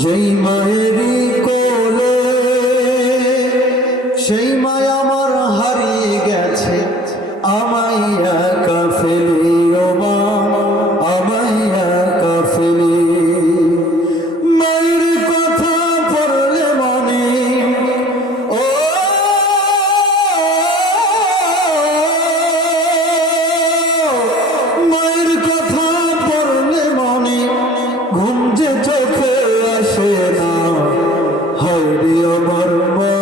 যেই মায়েরই কোলে সেই মায়া আমার হারিয়ে গেছে, আমায় একা ফেলে ও মা, আমায় একা ফেলে। মায়ের কথা পড়লে মনে ও মায়ের কথা পড়লে মনে ঘুম যে চোখে আসে না। হায়রে আমার মা,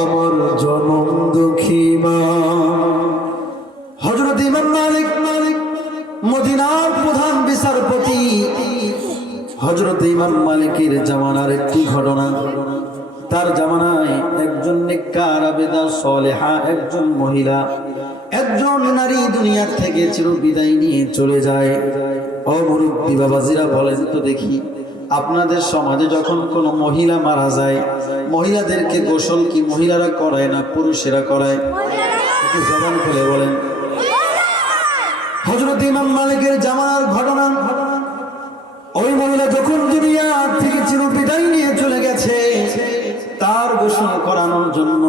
আমার জনম দুঃখী মা। হযরত ইমাম মালিক মদিনার প্রধান বিচারপতি হযরত ইমাম মালিকের জামানার একটি ঘটনা। তার জামানায় একজন নেককার আবেদা সালেহা একজন মহিলা, একজন নারী দুনিয়ার থেকে চিরবিদায় নিয়ে চলে যায়। ও মুরব্বী বাবাজিরা বলেন তো দেখি, আপনাদের সমাজে যখন কোনো মহিলা মারা যায়, মহিলাদেরকে গোসল কি মহিলারা করায় না পুরুষেরা করায়? একটু জবান খুলে বলেন। হযরত ইমাম মালিকের জামানার ঘটনা। ওই মহিলা যখন দুনিয়া থেকে চিরবিদায় নিয়ে চলে গেছে, তার গোসল করানোর জন্য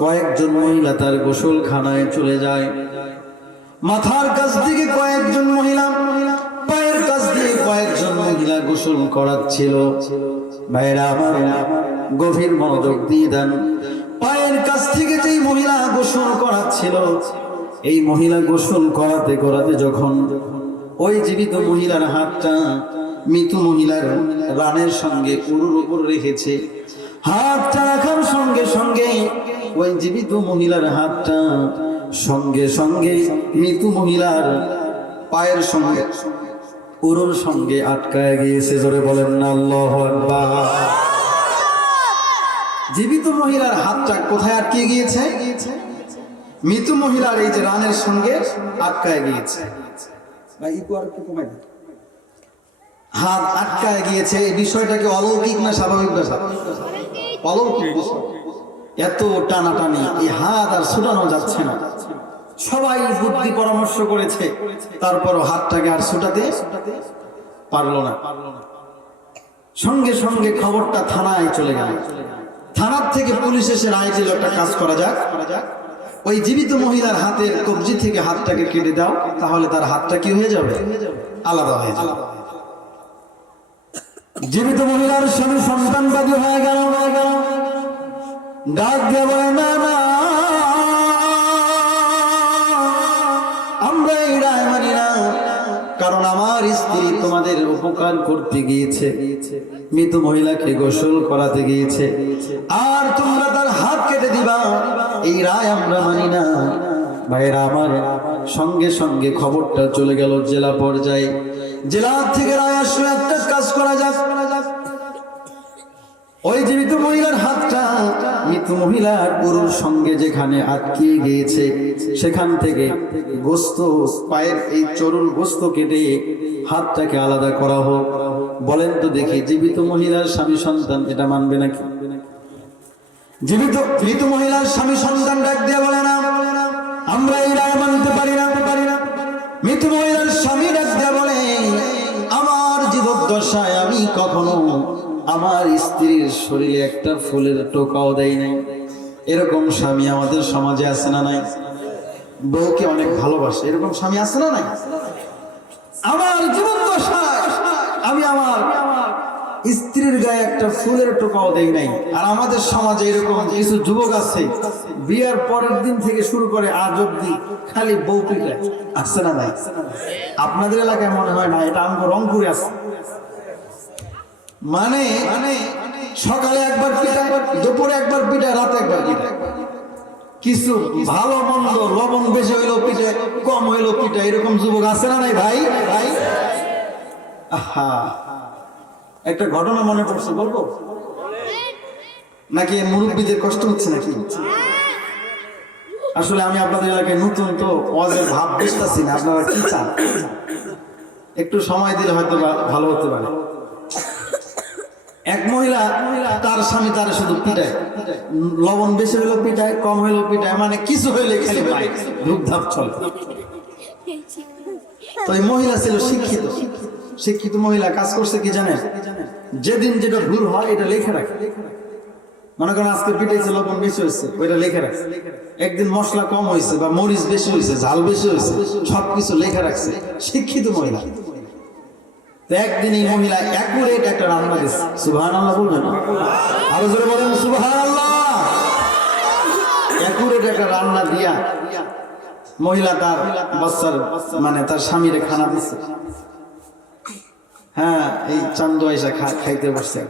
কয়েকজন মহিলা তার গোসলখানায় চলে যায়। মাথার কাছ থেকে কয়েকজন মহিলা, পায়ের কাছ দিয়ে কয়েকজন মহিলা গোসল করাচ্ছিল। ভাইরা আমার, গভীর মনোযোগ দিয়ে দেন। পায়ের কাছ থেকে যেই মহিলা গোসল করাচ্ছিল, এই মহিলা গোসল করাতে করাতে যখন ওই জীবিত মহিলার হাতটা মৃত মহিলার রানের সঙ্গে উরুর উপর রেখেছে, হাতটা রাখার সঙ্গে সঙ্গে ওই জীবিত মহিলার হাতটা সঙ্গে সঙ্গে মৃত মহিলার পায়ের সঙ্গে উরুর সঙ্গে আটকায় গিয়েছে। জোরে বলেন না আল্লাহু আকবার। জীবিত মহিলার হাতটা কোথায় আটকে গিয়েছে? মৃত মহিলার এই যে রানের সঙ্গে আটকায় গিয়েছে। হাত আটকায় গিয়েছে। এই বিষয়টাকে অলৌকিক না স্বাভাবিক ব্যাপার? অলৌকিক বিষয়। এত টানাটানি, এই হাত আর ছুটানো যাচ্ছে না। সবাই বুদ্ধি পরামর্শ করেছে, তারপরও হাতটাকে আর ছুটাতে পারলো না। সঙ্গে সঙ্গে খবরটা থানায় চলে গেল। থানার থেকে পুলিশ এসে রায় দিল, একটা কাজ করা যাক, ওই জীবিত মহিলার হাতের কবজি থেকে হাতটাকে কেটে দাও, তাহলে তার হাতটা কি হয়ে যাবে? আলাদা হয়ে যাবে। জীবিত মহিলার স্বামী সন্তানবাদী হয়ে গেল। ডাক দিয়ে বলে, না না, আমরা এই রায় মানি না, কারণ আমার স্ত্রী তোমাদের উপকার করতে গিয়েছে, মৃত মহিলাকে গোসল করাতে গিয়েছে, আর তোমরা তার হাত কেটে দিবা, এই রায় আমরা মানি না। ভাইরা আমার, সঙ্গে সঙ্গে খবরটা চলে গেল জেলা পর্যায়ে। জেলা থেকে রায় আসলে একটা কাজ করা যাক, ওই জীবিত মহিলার হাতটা মৃত মহিলার পুরুর সঙ্গে যেখানে আটকে গিয়েছে, সেখান থেকে গোস্ত, পায়ের এই চরুর গোস্ত কেটে হাতটাকে আলাদা করা হোক। বলেন তো দেখি, জীবিত মহিলার স্বামী সন্তান এটা মানবে নাকি? জীবিত মৃত মহিলার স্বামী সন্তান ডাক দিয়ে বলে, না, আমরা এই রায় মানতে পারি না। মৃত মহিলার স্বামী ডাক দিয়ে বলে, আমার জীবদ্দশায় আমি কখনো আমার স্ত্রীর শরীরে একটা ফুলের টোকাও দেয় নাই। এরকম স্বামী আমাদের সমাজে আছে না নাই? বউকে অনেক ভালোবাসে, এরকম স্বামী আছে না নাই? আমার জীবদ্দশায় আমি আমার স্ত্রীর গায়ে একটা ফুলের টোকাও দেই নাই। আর আমাদের সমাজে এরকম কিছু যুবক আছে, বিয়ার পরের দিন থেকে শুরু করে আজ অব্দি খালি বউ পিটায়, আছে না নাই? আপনাদের এলাকায় মনে হয় না, এটা আমাকে রংপুরে আছে। মানে সকালে একবার পিটায়, দুপুরে একবার পিটায়, রাতে একবার পিটায়। কিছু ভালো মন্দ, লবণ বেশি হইলেও পিটায়, কম হইলেও পিটায়, এরকম যুবক আছে না নাই ভাই? আহা, একটা ঘটনা মনে পড়ছে, বলবো নাকি? মুরব্বীদের কষ্ট হচ্ছে নাকি? আসলে আমি আপনাদের এলাকায় নতুন তো, ওয়াজের ভাব বুঝতেছি না আপনারা কি চান। একটু সময় দিলে হয়তো ভালো হতে পারে। এক মহিলা, তার স্বামী তার শুধু পিটায়, লবণ বেশি হইলেও পিটায়, কম হইলেও পিটায়, মানে কিছু হইলে খালি পায়, ধূপধাপ চলে। তো এই মহিলা ছিল শিক্ষিত, শিক্ষিত মহিলা কাজ করছে কি জানেন, যেদিন যেটা ভুল হয় এটা লেখা রাখে। মনে করেন আজকে পিঠাইছে লবণ বেশি হয়েছে, ওইটা লেখা রাখছে। একদিন মশলা কম হয়েছে বা মরিচ বেশি হয়েছে, ঝাল বেশি হয়েছে, সবকিছু লেখা রাখছে। শিক্ষিত মহিলা। তো একদিন এই মহিলা অ্যাকুরেট একটা রান্না দিচ্ছে। সুবহানাল্লাহ বলবেন, আরো জোরে বলেন সুবহানাল্লাহ। অ্যাকুরেট একটা রান্না দিয়া মহিলা তার বাচ্চার মানে তার স্বামীরে খানা দিচ্ছে। হ্যাঁ, এই চান্দু আইসা খাইতে বসছে,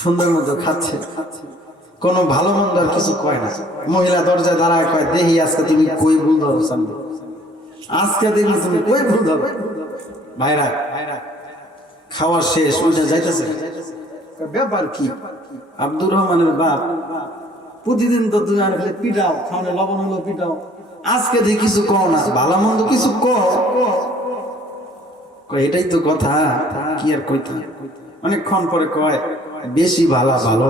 সুন্দর মতো খাচ্ছে, কোনো ভালো মন্দ আর কিছু কয় না। মহিলা দরজায় দাঁড়ায় কয়, দেখি আজকে তুমি কই ভুল ধরো চান্দু, আজকে দেখি তুমি কই ভুল ধরো। ভাইরা খাওয়া শেষ, উঠে যাইতেছে। ব্যাপার কি? আব্দুর রহমানের বাপ, প্রতিদিন তো তুমি আর পিটাও, খাওয়ানো লবণ হলো পিটাও, আজকে দেখি কিছু কও না, ভালো মন্দ কিছু কও। এটাই তো কথা, কি আর কইতে। অনেকক্ষণ পরে কয়, বেশি ভালো ভালো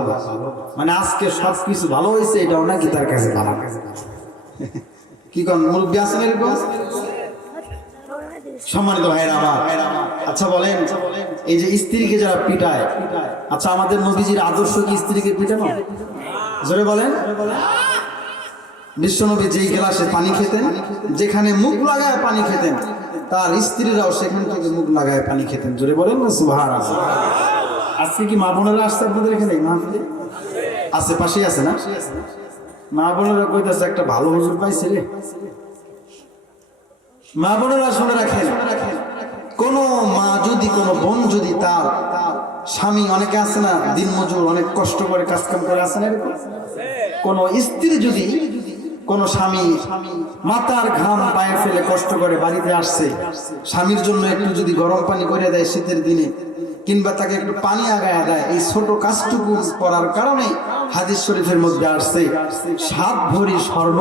মানে আজকে সবকিছু ভালো হয়েছে, এটাও নাকি তার কাছে ভালো। কি কোন মুরব্বী আছেন এরকম? সম্মানিত ভাইরা আমার, আচ্ছা বলেন, এই যে স্ত্রীকে যারা পিটায়, আচ্ছা আমাদের নবীজির আদর্শ কি স্ত্রীকে পিটানো? জোরে বলেন। বিশ্বনবী যেই গ্লাসে পানি খেতেন, যেখানে মুখ লাগায় পানি খেতেন, তার স্ত্রীরাও সেখান থেকে মুখ লাগায় পানি খেতেন। জোরে বলেন না সুবহানাল্লাহ। আজকে কি মা বোনেরা আসছে আপনাদের এখানে? আশেপাশেই আছে না? মা বোনেরা কইতেছে একটা ভালো হুজুর পাইছে রে। মা বোনেরা শুনে রাখেন, কোন মা যদি, কোন বোন যদি তার স্বামী, অনেকে আছে না দিন মজুর, অনেক কষ্ট করে কাজ কাম করে, আছে না এরকম? কোন স্ত্রী যদি, কোন স্বামী মাথার ঘাম পায়ে ফেলে কষ্ট করে বাড়িতে আসছে, স্বামীর জন্য একটু যদি গরম পানি করে দেয় শীতের দিনে, কিংবা তাকে একটু পানি আগায় দেয়, এই ছোট কাজটুকু করার কারণে হাদিস শরীফের মধ্যে আসছে 7 ভরি স্বর্ণ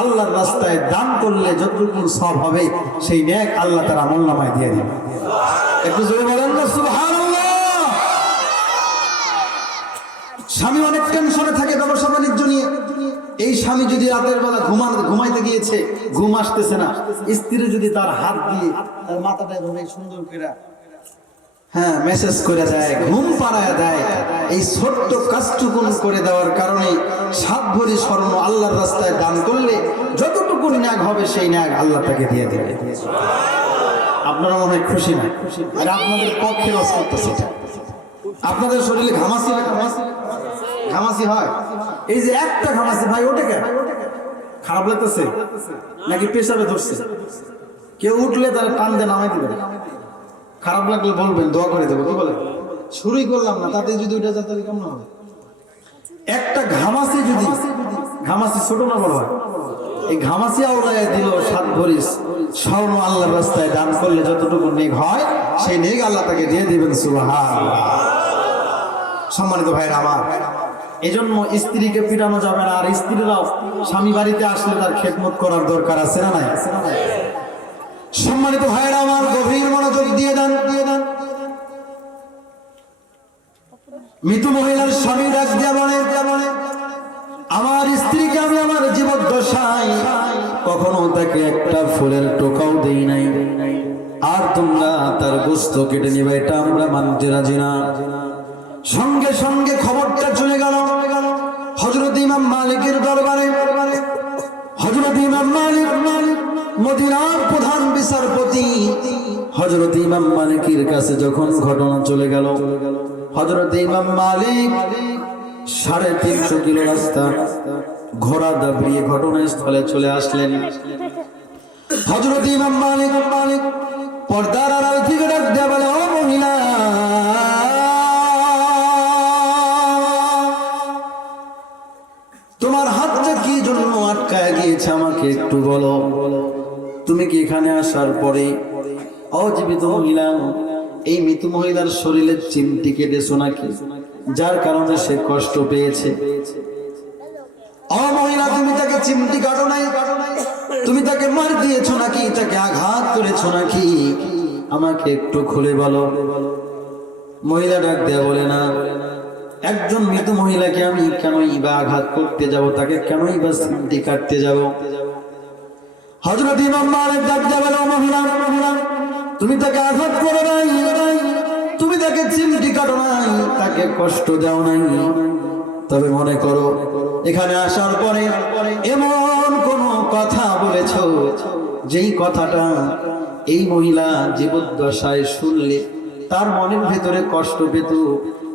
আল্লাহর রাস্তায় দান করলে যতটুকু সওয়াব হবে, সেই নেক আল্লাহ তার আমলনামায় দিয়ে দিবে। একটু জোরে বলেন না সুবহানাল্লাহ। স্বামী অনেক টেনশনে থাকে ব্যবসা বাণিজ্য নিয়ে। এই স্বামী যদি রাতের বেলা ঘুমাইতে গিয়েছে, ঘুম আসতেছে না, স্ত্রী যদি তার হাত দিয়ে তার মাথাটা ধরে সুন্দর করে মেসেজ করে দেয়, ঘুম পাড়ায় দেয়, এই ছোট্ট কাজটুকু করে দেওয়ার কারণে 7 ভরি স্বর্ণ আল্লাহর রাস্তায় দান করলে যতটুকু ন্যাক হবে, সেই ন্যাক আল্লাহ তাকে দিয়ে দেবে। আপনারা মনে হয় খুশি না? আর আপনাদের পক্ষে রস করতেছে। আপনাদের শরীরে ঘামাসি হয়, এই যে একটা ঘামাসি, ভাই ওটা কেন খারাপ লাগতেছে নাকি পেশাবে ধরছে? কেউ উঠলে তারা টান দিয়ে নামাই দিবে, খারাপ লাগলে বলবেন, দোয়া করে দেবো। কি বলে? শুরুই করলাম না, তাতে যদি ওইটা যায় তাহলে কেমন হবে? একটা ঘামাসি যদি, ঘামাসি ছোট না বড় হয়, এই ঘামাসি আওলায় দিল 7 ভরি স্বর্ণ আল্লাহর রাস্তায় দান করলে যতটুকু নেক হয়, সেই নেক আল্লাহ তাকে দিয়ে দিবেন। সুবহানাল্লাহ। সম্মানিত ভাইরা আমার, এজন্য স্ত্রীকে পিটানো যাবে না। আর স্ত্রীরাও স্বামী বাড়িতে আসলে তার খেদমত করার দরকার আছে না নাই? সম্মানিত ভাইরা আমার, গভীর মনোযোগ দিয়ে দেন। মৃত মহিলার স্বামী ডাক দিয়া বলে, আমার স্ত্রীকে আমি আমার জীবদ্দশায় কখনো তাকে একটা ফুলের টোকাও দেই নাই, আর তোমরা তার গোশত কেটে নিবে এটা আমরা মানতে রাজি না। সঙ্গে সঙ্গে খবরটা চলে গেল হযরত ইমাম মালিকের দরবারে। হযরত ইমাম মালিক মদিনার প্রধান বিচারপতি, হযরত ইমাম মালিকের কাছে যখন ঘটনা চলে গেল, হযরত ইমাম মালিক 350 কিলো রাস্তা ঘোড়া দাবড়িয়ে ঘটনাস্থলে চলে আসলেন। হযরত ইমাম মালিক পর্দার আড়াল থেকে ডাক দেয়া বলে, ও মহিলা, তোমার হাতটা কি জন্য আটকায় গিয়েছে আমাকে একটু বলো। তুমি কি এখানে আসার পরে অজীবিত মহিলা, এই মৃত মহিলার শরীরের চিমটি কেটেছো নাকি, যার কারণে সে কষ্ট পেয়েছে? ও মহিলা, তুমি তাকে চিমটি কাটো নাই, তুমি তাকে মার দিয়েছো নাকি, তাকে আঘাত করেছো নাকি, আমাকে একটু খুলে বলো। মহিলা ডাক দেয়া বলে, না, একজন মৃত মহিলাকে আমি কেনই বা আঘাত করতে যাব, তাকে কেনই বা চিমটি কাটতে যাব? হযরত ইমাম মালিক ডাক দেয়া বলে, মহিলা, তুমি তাকে আঘাত করো নাই, তুমি তাকে চিমটি কাটো নাই, তাকে কষ্ট দাও নাই। তবে মনে করো এখানে আসার পরে এমন কোন কথা বলেছো যেই কথাটা এই মহিলা জীবদ্দশায় শুনলে তার মনের ভেতরে কষ্ট পেত,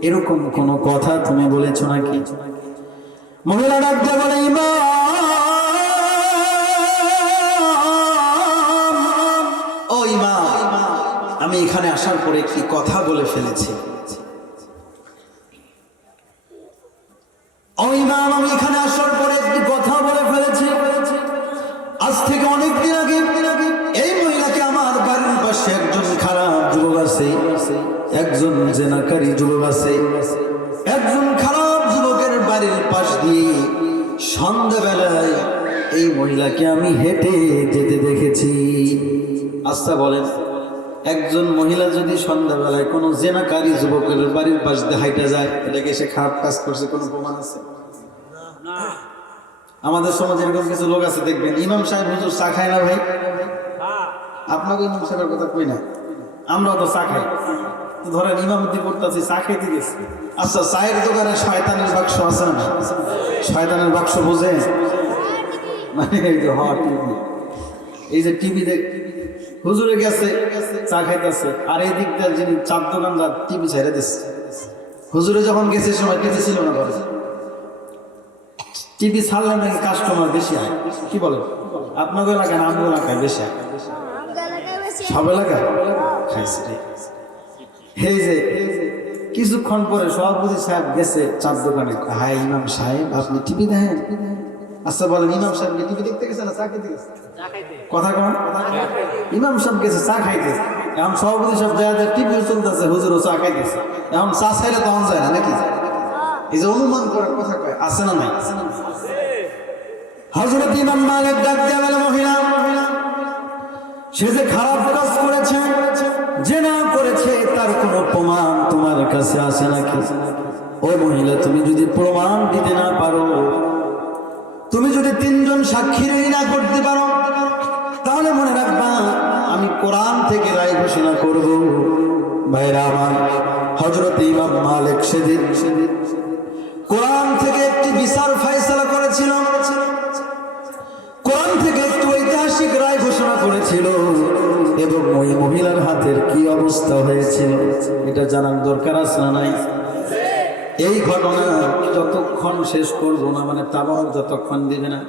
এরকম কোন কথা তুমি বলেছো নাকি? মহিলা ডাকতে বলে, ও ইমাম, আমি এখানে আসার পরে কি কথা বলে ফেলেছি। ও ইমাম, আমি এখানে আসার পরে একটি কথা বলে ফেলেছি। আজ থেকে অনেক দিন আগে এই মহিলাকে আমার বাড়ির পাশে একজন খারাপ যুবক আছে, একজন জেনাকারী যুবক আছে, একজন খারাপ যুবকের বাড়ির পাশ দিয়ে সন্ধ্যাবেলায় এই মহিলাকে আমি হেঁটে যেতে দেখেছি। আচ্ছা বলেন, একজন মহিলা যদি সন্ধ্যাবেলায় কোনো জেনাকারী যুবকের বাড়ির পাশ দিয়ে হাইটা যায়, এটাকে সে খারাপ কাজ করছে কোনো প্রমাণ আছে? আমাদের সমাজে এরকম কিছু লোক আছে, দেখবেন ইমাম সাহেব হুজুর চা খায় না ভাই? আপনাকে ইমাম সাহেবের কথা কই না, আমরাও তো চা খাই। তো ধরেন ইমামতি করতেছি, চা খাইতে গেছি। আচ্ছা, চায়ের দোকানে শয়তানের বাক্স আছে না? শয়তানের বাক্স বোঝে? মানে এই যে টিভি, এই যে টিভি দেখ, হুজুরে গেছে চা খাইতেছে, আর এই দিকটা যিনি চার দোকানদার টিভি ছেড়ে দিচ্ছে। হুজুরে যখন গেছে সময় টিভি ছিল না, ঘরে টিভি ছাড়লে নাকি কাস্টমার বেশি হয়। কি বলেন? আপনাদের এলাকায় না আমাদের এলাকায় বেশি হয়? সব এলাকায় খাইছে রে। এই যে কিছুক্ষণ পরে সভাপতি সাহেব গেছে চার দোকানে, হ্যাঁ ইমাম সাহেব আপনি টিভি দেখেন? আচ্ছা বলেন, ইমাম সাহেব টিভি দেখতে গেছে না চা খেতে গেছে? কথা কন। ইমাম সাহেব গেছে চা খাইতে, এখন সভাপতি সাহেব দেখা টিভিও চলতেছে, হুজুরও চা খাইতেছে। এখন চা ছাইলে তখন যায় না নাকি? এই যে অনুমান করার কথা কয়, আছে না নাই? হযরত ইমাম মালিক ডাক দিয়ে বলে, মহিলা সে যে খারাপ কাজ করেছে, জেনা করেছে, তার কোনো প্রমাণ তোমার কাছে আছে নাকি? ও মহিলা, তুমি যদি প্রমাণ দিতে না পারো, তুমি যদি তিনজন সাক্ষীর না করতে পারো, তাহলে মনে রাখবা আমি কোরআন থেকে রায় ঘোষণা করব। ভাইরা আমার, হযরত ইমাম মালিক সেদিন কোরআন থেকে একটি বিচার ফয়সালা করেছিল, কোরআন থেকে একটু ঐতিহাসিক রায় ঘোষণা করেছিল, এবং ওই মহিলার হাতের কি অবস্থা হয়েছিল এটা জানার দরকার আছে না নাই? এই ঘটনা যতক্ষণ শেষ করবো না, মানে তাবারক যতক্ষণ দিবে না,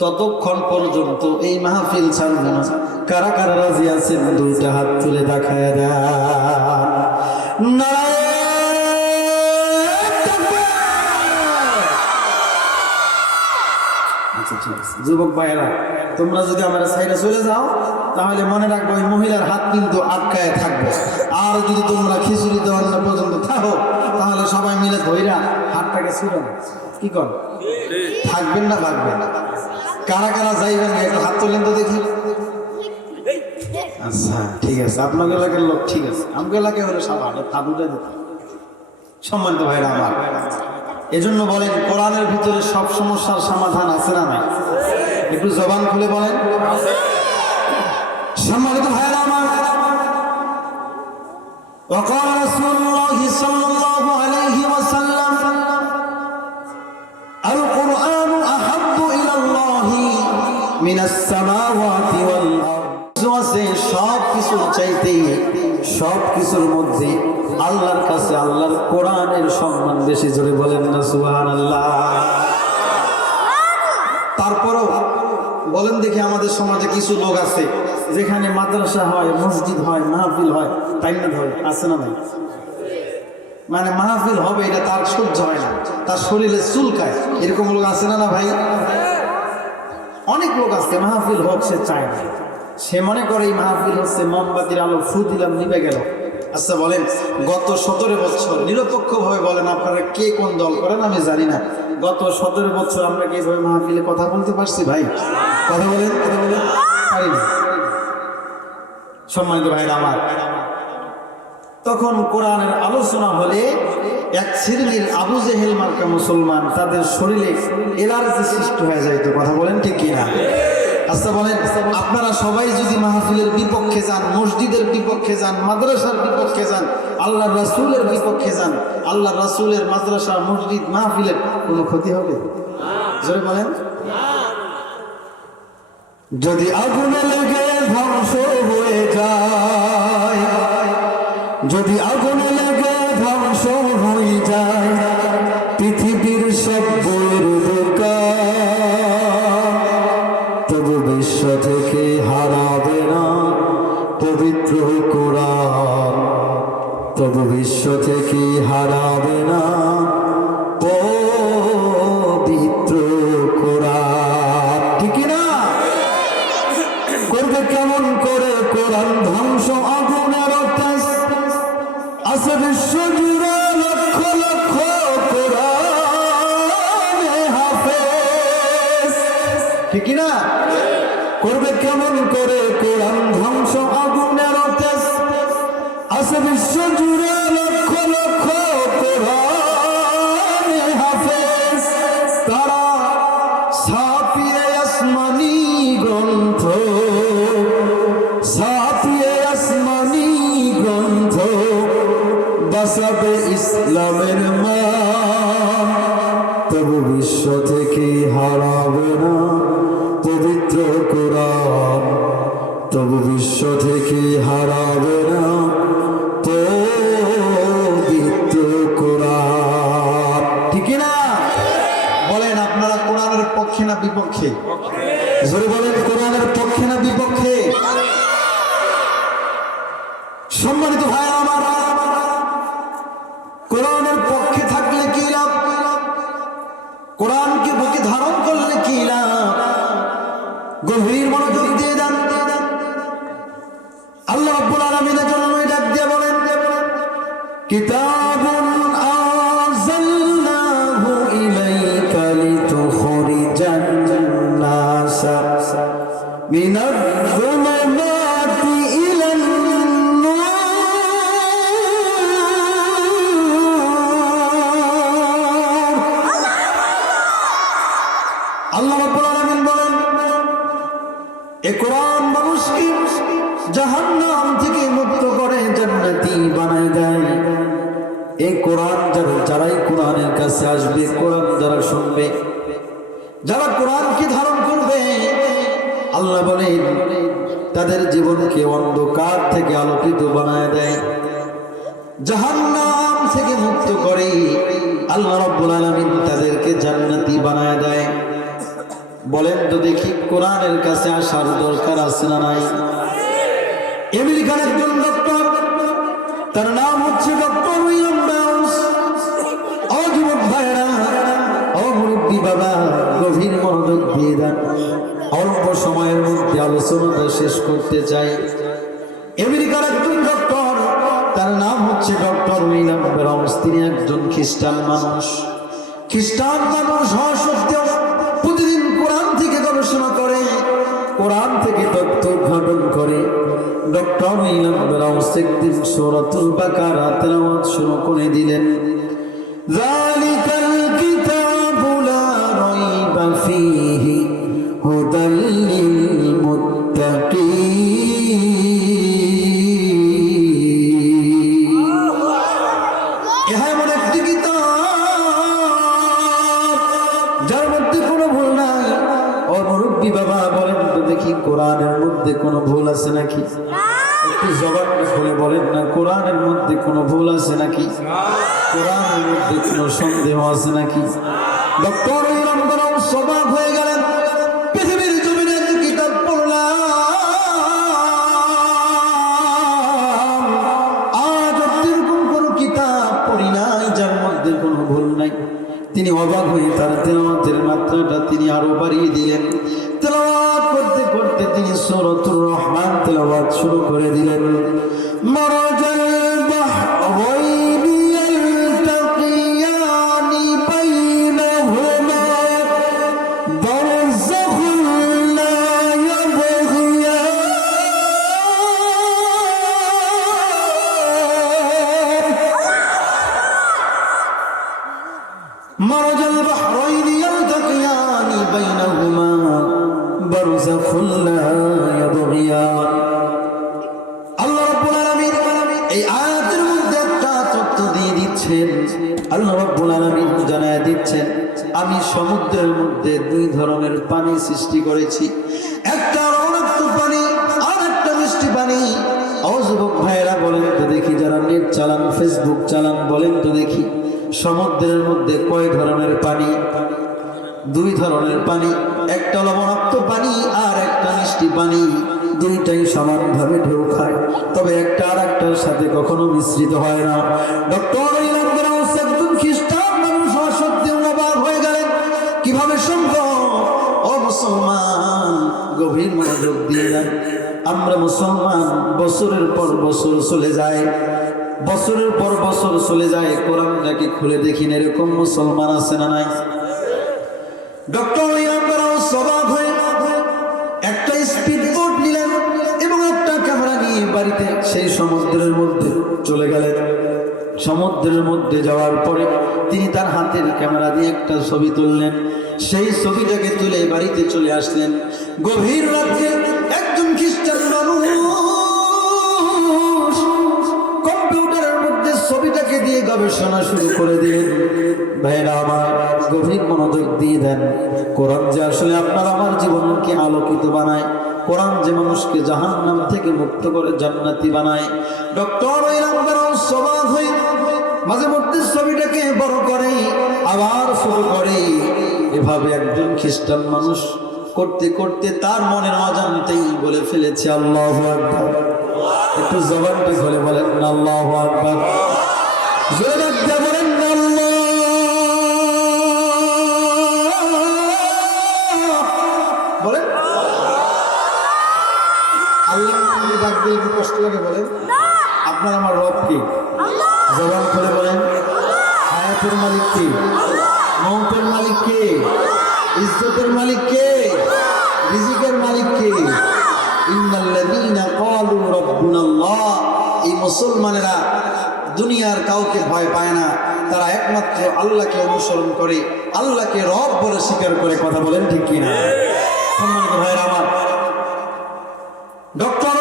ততক্ষণ পর্যন্ত এই মাহফিল ছাড়বো না। কারা কারা রাজি আছেন দুইটা হাত তুলে দেখায় দেন। যুবক ভাইয়েরা, তোমরা যদি আমার সাইডে চলে যাও তাহলে মনে রাখবো ওই মহিলার হাত কিন্তু আটকায় থাকবে। আর যদি তোমরা খিচুড়ি দেওয়ার পর্যন্ত থাকো তাহলে সবাই মিলে ধইরা হাতটাকে ছুড়ে না। কি কর থাকবেন না ভাগবেন? কারা কারা যাইবেন একটু হাত তোলেন তো দেখি। আচ্ছা ঠিক আছে, আপনাদের এলাকার লোক ঠিক আছে, আমাদের এলাকায় হলে সব হাতুটা দিত। সম্মানিত ভাইরা আমার, এজন্য বলেন কোরআনের ভিতরে সব সমস্যার সমাধান আছে না নাই? একটু জবান খুলে বলেন। সম্মানিত ভাইরা আমার, وقال رسول الله صلى الله عليه وسلم القرآن أحب إلى الله من السماوات والأرض। সব কিছুর চাইতে, সব কিছুর মধ্যে আল্লাহর কাছে আল্লাহর কোরআনের সম্মান বেশি। জোরে বলেন না সুবহানাল্লাহ। তারপরও বলেন দেখি, আমাদের সমাজে কিছু লোক আছে যেখানে মাদ্রাসা হয়, মসজিদ হয়, মাহফিল হয়, তাই না ধরে আছে না ভাই? মানে মাহফিল হবে এটা তার সহ্য হয় না, তার শরীরে চুলকায়, এরকম লোক আছে না না ভাই? অনেক লোক আছে মাহফিল হোক সে চায় না, সে মনে করে এই মাহফিল হচ্ছে মোমবাতির আলো, ফু দিলাম নিভে গেল। আচ্ছা বলেন, গত 17 বছর নিরপেক্ষ ভাবে বলেন আপনারা কে কোন দল করেন আমি জানি না, গত 17 বছর আমরা কি এইভাবে মাহফিলে কথা বলতে পারছি ভাই? কথা বলেন, কথা বলেন, পারিনি। সম্মানিত ভাইরা আমার, তখন কোরআনের আলোচনা হলে এক শ্রেণীর আবু জেহেল মার্কা মুসলমান, তাদের শরীরে এলার্জি সৃষ্টি হয়ে যায়। তো কথা বলেন ঠিক কিনা? আচ্ছা বলেন, আপনারা সবাই যদি মাহফিলের বিপক্ষে যান, মসজিদের বিপক্ষে যান, মাদ্রাসার বিপক্ষে যান, আল্লাহ রাসূলের বিপক্ষে যান, আল্লাহ রাসূলের মাদ্রাসা মসজিদ মাহফিলের কোনো ক্ষতি হবে? জোরে বলেন। যদি আগুনে লেগে ধ্বংস হয়ে যায়, যদি আগুনে লেগে ধ্বংস হয়ে যায় পৃথিবীর সব বইয়ের দোকান, তবু বিশ্ব থেকে হারাবে না পবিত্র কোরআন, তবু বিশ্ব থেকে হারাবে না পবিত্র কোরআন। ঠিক না? করবে কেমন করে কোরআন ধ্বংস? আগুনের তেজ আছে বিশ্ব জুড়ে, লক্ষ লক্ষ কোরআনে হাফেজ। ঠিক না? করবে কেমন করে কোরআন ধ্বংস? আগুনের তেজ আছে বিশ্ব জুড়ে, লক্ষ লক্ষ কোরআনে হাফেজ। তারা ছাপিয়ে আসমানি গ্রন্থ, ছাপিয়ে আসমানি গ্রন্থ, বাঁচাবে ইসলামের মান, তবু বিশ্ব থেকে হারাবে না পবিত্র কোরআন, তবু বিশ্ব থেকে হারাবে না পবিত্র কোরআন। ঠিক না? বলেন, আপনারা কোরআনের পক্ষে না বিপক্ষে? জোরে বলেন, কোরআনের পক্ষে না বিপক্ষে? সম্মানিত ভাই আমার, কোরআনের পক্ষে থাকলে কি লাভ? কোরআনকে বুকে ধারণ করলে কি লাভ? গভীর মনোযোগ দিয়ে দেন। আল্লাহ রাব্বুল আলামিনের জন্য ডাক দিয়ে বলেন, কিতাবুন আনজালনাহু ইলাইকা লিতুখরিজান নাসা মিনাল যুলুমাতি ইলান নূর। আল্লাহ রাব্বুল আলামিন বলেন, এই কোরআন মানুষকে জাহান্নাম থেকে মুক্ত করে জান্নাতি বানায় দেয়। এই কোরআন যারাই কোরআনের কাছে আসবে, কোরআন যারা শুনবে, যারা কোরআনকে ধারণ করবে, আল্লাহ বলেন তাদের জীবনকে অন্ধকার থেকে আলোকিত বানায় দেয়, জাহান্নাম থেকে মুক্ত করে আল্লাহ রাব্বুল আলামিন তাদেরকে জান্নাতি বানায় দেয়। বলেন তো দেখি, কোরআনের কাছে আসার দরকার আছে না নাই? আমেরিকার একজন ডক্টর, তার নাম হচ্ছে ডক্টর উইলিয়াম ব্রাউন্স। ও যুবক ভাইরা, ও মুরব্বী বাবা, গভীর মনোযোগ দিয়ে দেন। অল্প সময়ের মধ্যে আলোচনাটা শেষ করতে চাই। আমেরিকার একজন ডক্টর, তার নাম হচ্ছে ডক্টর উইলিয়াম ব্রাউন্স। তিনি একজন খ্রিস্টান মানুষ। খ্রিস্টান মানুষ হওয়া সত্ত্বেও প্রতিদিন কোরআন থেকে গবেষণা করে, কোরআন থেকে তথ্য উদ্ঘাটন করে। ডক্টর উইলিয়াম ব্রাউন্স একদিন সূরাতুল বাকারা তেলাওয়াত শুরু করে দিলেন। যালিকাল কিতাবু লা রাইবা ফীহি হুদাল লিল মুত্তাকিন। ইহা এমন একটি কিতাব যার মধ্যে কোনো ভুল নাই। ও মুরব্বী বাবা, বলেন তো দেখি, কোরআনের মধ্যে কোনো ভুল আছে নাকি? একটু জবান খুলে বলেন না, কোরআনের মধ্যে কোনো ভুল আছে নাকি? কোরআনের মধ্যে কোনো সন্দেহ আছে নাকি? ডক্টর উইলিয়াম ব্রাউন্স অবাক হয়ে গেলেন। পৃথিবীর জমিনে যে কিতাব পড়লাম, আজ এরকম কোনো কিতাব পড়ি নাই যার মধ্যে কোনো ভুল নাই। তিনি অবাক হয়ে তার তেলাওয়াতের মাত্রাটা তিনি আরো বাড়িয়ে দিলেন। তেলাওয়াত করতে করতে তিনি সূরাতুর রহমান তেলাওয়াত শুরু করে দিলেন। মারাজাল বাহরাইনি ইয়ালতাকিয়ানি বাইনাহুমা বারযাখুন লা ইয়াবগিয়ান। মারাজাল বাহরাইনি ইয়ালতাকিয়ানি বাইনাহুমা বারযাখুন লা ইয়াবগিয়ান। আল্লাহ রাব্বুল আলামিন এই আয়াতের মধ্যে একটা তথ্য দিয়ে দিচ্ছেন। আল্লাহ রাব্বুল আলামিন জানায় দিচ্ছেন, আমি সমুদ্রের মধ্যে দুই ধরনের পানি সৃষ্টি করেছি, একটা রক্ত পানি আর একটা মিষ্টি পানি। ও যুবক ভাইয়েরা বলেন তো দেখি, যারা নেট চালান, ফেসবুক চালান, বলেন তো দেখি, সমুদ্রের মধ্যে কয় ধরনের পানি? দুই ধরনের পানি, একটা লবণাক্ত পানি আর একটা মিষ্টি পানি। দুইটাই সমানভাবে ঢেউ খায়, তবে একটা আর একটার সাথে কখনো মিশ্রিত হয় না। ডক্টর একজন খ্রিস্টান মানুষ হওয়া সত্ত্বেও অবাক হয়ে গেলেন, কিভাবে সম্ভব? ও মুসলমান, গভীর মনোযোগ দিয়ে যান। আমরা মুসলমান বছরের পর বছর চলে যায়, বছরের পর বছর চলে যায়, কোরআনটাকে খুলে দেখি না, এরকম মুসলমান আছে না নাই? ডক্টর অবাক হয়ে একটা স্পিড বোট নিলেন এবং একটা ক্যামেরা নিয়ে বাড়িতে সেই সমুদ্রের মধ্যে চলে গেলেন। সমুদ্রের মধ্যে যাওয়ার পরে তিনি তার হাতের ক্যামেরা দিয়ে একটা ছবি তুললেন। সেই ছবিটাকে তুলে বাড়িতে চলে আসলেন। গভীর রাতে একজন খ্রিস্টান মানুষ কম্পিউটারের মধ্যে ছবিটাকে দিয়ে গবেষণা শুরু করে দিলেন। ভাইরা আমার, গভীর মনোযোগ দিয়ে দেন। কোরআন যে আসলে আপনার আমার জীবনকে আলোকিত বানায়, কোরআন যে মানুষকে জাহান্নাম থেকে মুক্ত করে জান্নাতি বানায়। ডক্টর সবাক হয়ে মাঝে মধ্যে ছবিটাকে বড় করে আবার শুরু করে। এভাবে একজন খ্রিস্টান মানুষ করতে করতে তার মনের অজান্তেই বলে ফেলেছে আল্লাহু আকবার। একটু জবানটা খুলে বলেন না আল্লাহু আকবার। জোরে বলেন না আল্লাহ। বলেন আল্লাহ ডাক দিলে কি কষ্ট লাগে? বলেন আপনার আমার রব কি? জবান খুলে বলেন হায়াতের মালিক কে? মৌতের মালিক কে? ইজ্জতের মালিক কে? রিজিকের মালিক কে? ইন্নাল্লাযীনা ক্বালু রাব্বুনাল্লাহ। এই মুসলমানেরা দুনিয়ার কাউকে ভয় পায় না, তারা একমাত্র আল্লাহকে অনুসরণ করে, আল্লাহকে রব বলে স্বীকার করে। কথা বলেন ঠিক কিনা? সম্মানিত ভাইরা আমার, ডক্টর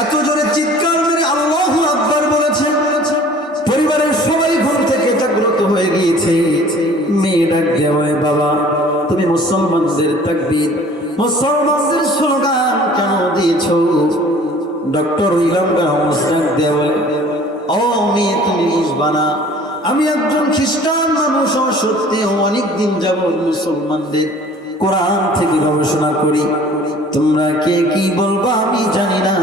এত জোরে চিৎকার মেরে আল্লাহু আকবার বলেছেন, পরিবারের সবাই ঘুম থেকে জাগ্রত হয়ে গিয়েছে। মেয়ে ডাক দেওয়ায়, বাবা তুমি মুসলমানদের তাকবীর, মুসলমানদের স্লোগান কেন দিয়েছ? ডক্টর ডাক দেওয়ায়, ও মেয়ে তুমি বুঝবা না, আমি একজন খ্রিস্টান মানুষ সত্ত্বেও অনেকদিন যাবৎ মুসলমানদের কোরআন থেকে গবেষণা করি। তোমরা কে কি বলবা আমি জানি না,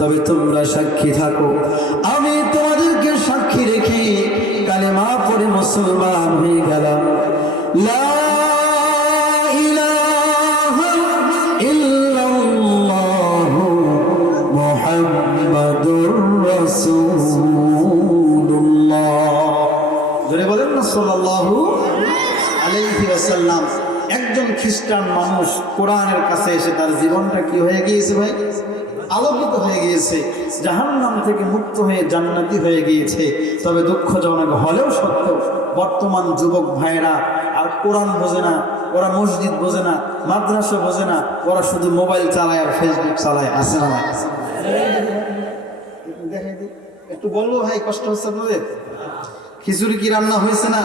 তবে তোমরা সাক্ষী থাকো। আমি তোমাদেরকে সাক্ষী রেখে কালেমা পড়ে মুসলমান হয়ে গেলাম। লা ইলাহা ইল্লাল্লাহু মুহাম্মাদুর রাসূলুল্লাহ। জোরে বলেন না সাল্লাল্লাহু আলাইহি ওয়াসাল্লাম। একজন খ্রিস্টান মানুষ কোরআনের কাছে এসে তার জীবনটা কি হয়ে গিয়েছে ভাই? আলোকিত হয়ে গিয়েছে, জাহান্নাম থেকে মুক্ত হয়ে জান্নাতি হয়ে গিয়েছে। তবে দুঃখজনক হলেও সত্য, বর্তমান যুবক ভাইয়েরা আর কোরআন বোঝে না, ওরা মসজিদ বোঝে না, মাদ্রাসা বোঝে না, ওরা শুধু মোবাইল চালায় আর ফেসবুক চালায়। আছে না? একটু বলবো ভাই, কষ্ট হচ্ছে আপনাদের? খিচুড়ি কি রান্না হয়েছে না?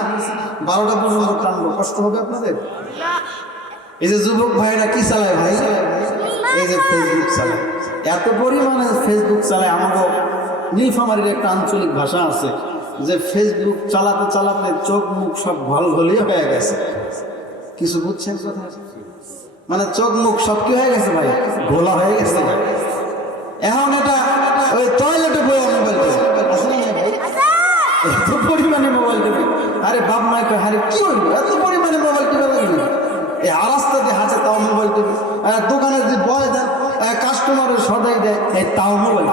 12টা পর্যন্ত টানবো, কষ্ট হবে আপনাদের? এই যে যুবক ভাইরা কি চালায় ভাই? এই যে ফেসবুক চালায়, এত পরিমাণে ফেসবুক চালায়। আমাদের নীলফামারীর একটা আঞ্চলিক ভাষা আছে যে ফেসবুক চালাতে চালাতে চোখ মুখ সব ঘলঘলিয়ে হয়ে গেছে। কিছু বুঝছেন কথা? মানে চোখ মুখ সব কি হয়ে গেছে ভাই? ঘোলা হয়ে গেছে। এখন এটা ওই টয়লেটে বয়ে মোবাইল ভাই, এত পরিমাণে মোবাইল টিপে। আরে বাপ মাকে হারে কি হইল, এত পরিমাণে মোবাইল টিপে লাগবে? এই রাস্তাতে হাতে তাও মোবাইল টিপে, দোকানে যদি বয় দেন, কাস্টমারের সদাই দেয়, এই তাও মোবাইল।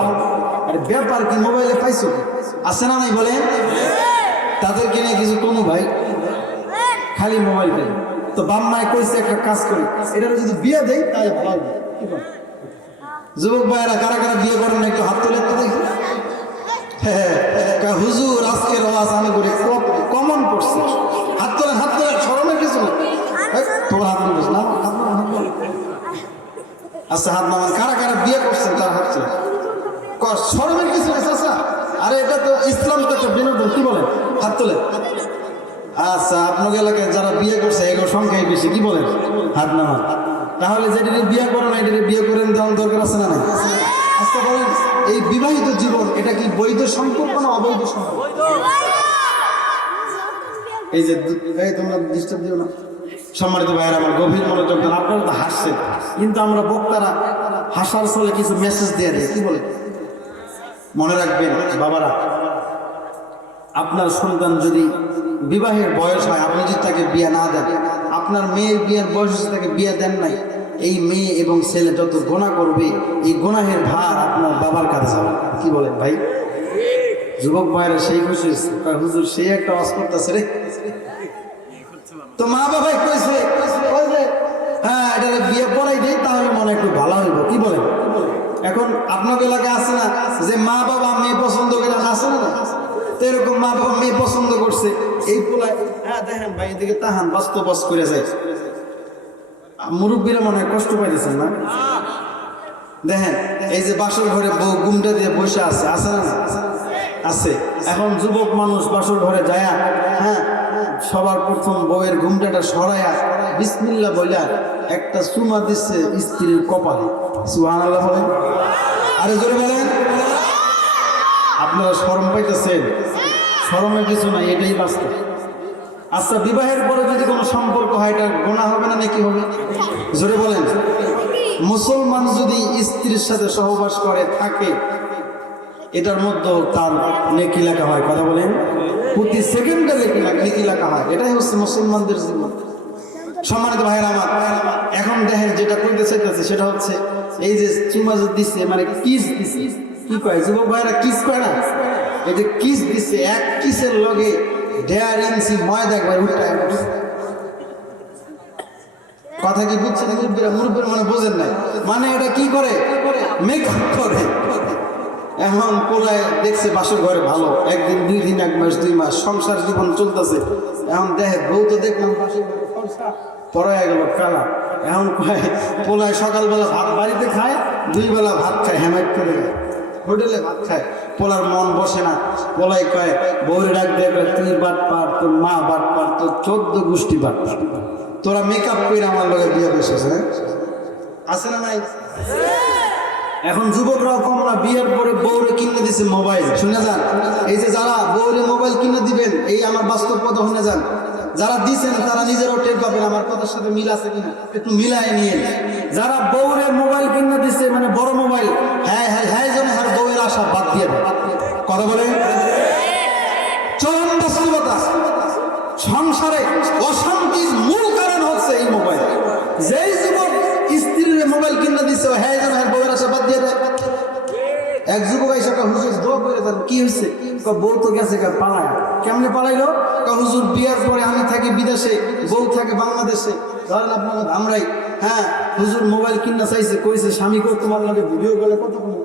আরে ব্যাপার কি? মোবাইলে পাইছো আছে না নাই বলেন? তাদেরকে নিয়ে কিছু কোনো ভাই খালি মোবাইল দেয়। তো বাপ মায় কইছে একটা কাজ করি, এটা যদি বিয়ে দেয় তাহলে ভালো হবে। যুবক ভাইয়েরা কারা কারা বিয়ে করেন একটু হাত তোলে তো দেখি। হ্যাঁ, হুজুর আজকের ওয়াজ আমি করে কমন পড়ছে। হাত তোলে, হাত তোলে, স্মরণের কিছু না। তোমার হাত তুলিস না, আচ্ছা হাত নামান, কারা কারা বিয়ে করছেন তার হাত তোলেন। শরমের কিছু আছে আচ্ছা, আরে এটা তো ইসলাম তো একটা বিনোদন, কি বলেন, হাত তোলেন। আচ্ছা আপনার এলাকায় যারা বিয়ে করছে এগুলো সংখ্যাই বেশি, কি বলেন, হাত নামান। তাহলে যেটা বিয়ে করে না এটা বিয়ে করেন দেওয়ার দরকার আছে না নাই? আচ্ছা বলেন, এই বিবাহিত জীবন এটা কি বৈধ সম্পর্ক না অবৈধ সম্পর্ক? এই যে এই তোমরা ডিস্টার্ব দিও না, সম্মানিত ভাইয়েরা আমার গভীর মনোযোগ দেন। আপনারা তো হাসছেন, কিন্তু আমরা বক্তারা হাসার ফলে কিছু মেসেজ দিয়ে দেয়, কি বলে? মনে রাখবেন বাবারা, আপনার সন্তান যদি বিবাহের বয়স হয়, আপনি যদি তাকে বিয়ে না দেন, আপনার মেয়ের বিয়ের বয়স হচ্ছে তাকে বিয়ে দেন নাই, এই মেয়ে এবং ছেলে যত গোনা করবে এই গোনাহের ভার আপনার বাবার কাছে যাবে, কি বলেন ভাই? যুবক ভাইয়েরা সেই খুশি হুজুর সেই একটা ওয়াজ করতেছে রে, তো মা বাবাই কইছে হ্যাঁ এটা বিয়ে পড়াই দেয় তাহলে মনে একটু ভালো হইব, কি বলেন? এখন আপনার এলাকায় আছে না যে মা বাবা মেয়ে পছন্দ করে, আছে না? তো এরকম মা বাবা মেয়ে পছন্দ করছে, এই পোলায় হ্যাঁ দেখেন ভাই এদিকে তাহান বাস্তবাস করে যায়, মুরব্বীরা মনে হয় কষ্ট পাইতেছেন না? দেখেন এই যে বাসর ঘরে বউ গুমটা দিয়ে বসে আছে, আছে না? আছে। এখন যুবক মানুষ বাসর ঘরে যায়, হ্যাঁ সবার প্রথম বউয়ের ঘুমটাটা সরাইয়া বিসমিল্লাহ বইলা একটা চুমা দিচ্ছে স্ত্রীর কপালে, সুবহানাল্লাহ বলেন, আরে জোরে বলেন। আপনারা শরম পাইতেছেন? শরমের কিছু নাই, এটাই বাস্তব। আচ্ছা বিবাহের পরে যদি কোনো সম্পর্ক হয় এটা গুনাহ হবে না নাকি হবে? জোরে বলেন। মুসলমান যদি স্ত্রীর সাথে সহবাস করে থাকে এটার মধ্যে তার নেকি লেখা হয়, কথা বলেন, প্রতি সেকেন্ডে নেকি লেখা হয়, এটাই হচ্ছে মুসলমানদের জীবন। সম্মানিত ভাইয়েরা আমার, এখন দেখেন যেটা করতে চাইতেছে সেটা হচ্ছে এই যে চুমা দিচ্ছে, মানে কিস দিচ্ছে, কি কয় যুবক ভাইয়েরা, কিস কয় না? এই যে কিস দিচ্ছে, এক কিসের লগে 1.5 ইঞ্চি ময়দা একবার উল্টায়, কথা কি বুঝছেন? মুরব্বীরা মানে বোঝেন নাই, মানে এটা কি করে, মেকআপ করে। এখন পোলায় দেখছে বাসর ঘরে ভালো, একদিন 2 দিন 1 মাস 2 মাস সংসার জীবন চলতেছে, এখন দেখে বউ তো দেখলাম বাসর ঘরে পড়ায় গেল কালা, এখন পোলায় সকালবেলা ভাত বাড়িতে খায়, 2 বেলা ভাত খায়, হেমাইট করে হোটেলে ভাত খায়, পোলার মন বসে না, পোলাই কয় বউরে ডাক দিয়ে তুই বাট পার, তোর মা বাট পার, তোর 14 গোষ্ঠী বাট পার, তোরা মেকআপ করে আমার লগে বিয়ে বসেছে, আছে না নাই? এখন যুবকরাও কম না, বিয়ের পরে বউরে কিনে দিছে মোবাইল, শুনে যান, এই যে যারা বউরে মোবাইল কিনে দিবেন এই আমার বাস্তব কথা শুনে যান, যারা দিচ্ছেন তারা নিজেরাও টের পাবেন আমার কথার সাথে মিল আছে কিনা, একটু মিলায় নিয়ে। যারা বউরে মোবাইল কিনে দিচ্ছে মানে বড় মোবাইল, হ্যাঁ হ্যাঁ হ্যাঁ যেন হ্যাঁ বউয়ের আশা বাদ দিয়ে দেয়, কথা বলে চরম বাস্তবতা। সংসারে অশান্তির মূল কারণ হচ্ছে এই মোবাইল। যেই যুবক স্ত্রীর মোবাইল কিনে দিচ্ছে হ্যাঁ যেন হ্যাঁ বউয়ের আশা বাদ দিয়ে দেয়। এক যুবক এসে হুজুর দোয়া করে দেন, কি হয়েছে? বউ তো গেছে পালায়। কেমনে পালাইলো? হুজুর বিয়ার পরে আমি থাকি বিদেশে, বউ থাকে বাংলাদেশে, ধরেন আপনার আমরাই, হ্যাঁ হুজুর মোবাইল কিনা চাইছে, কইছে স্বামীকেও তোমার লগে ভিডিও কলে কত কমো,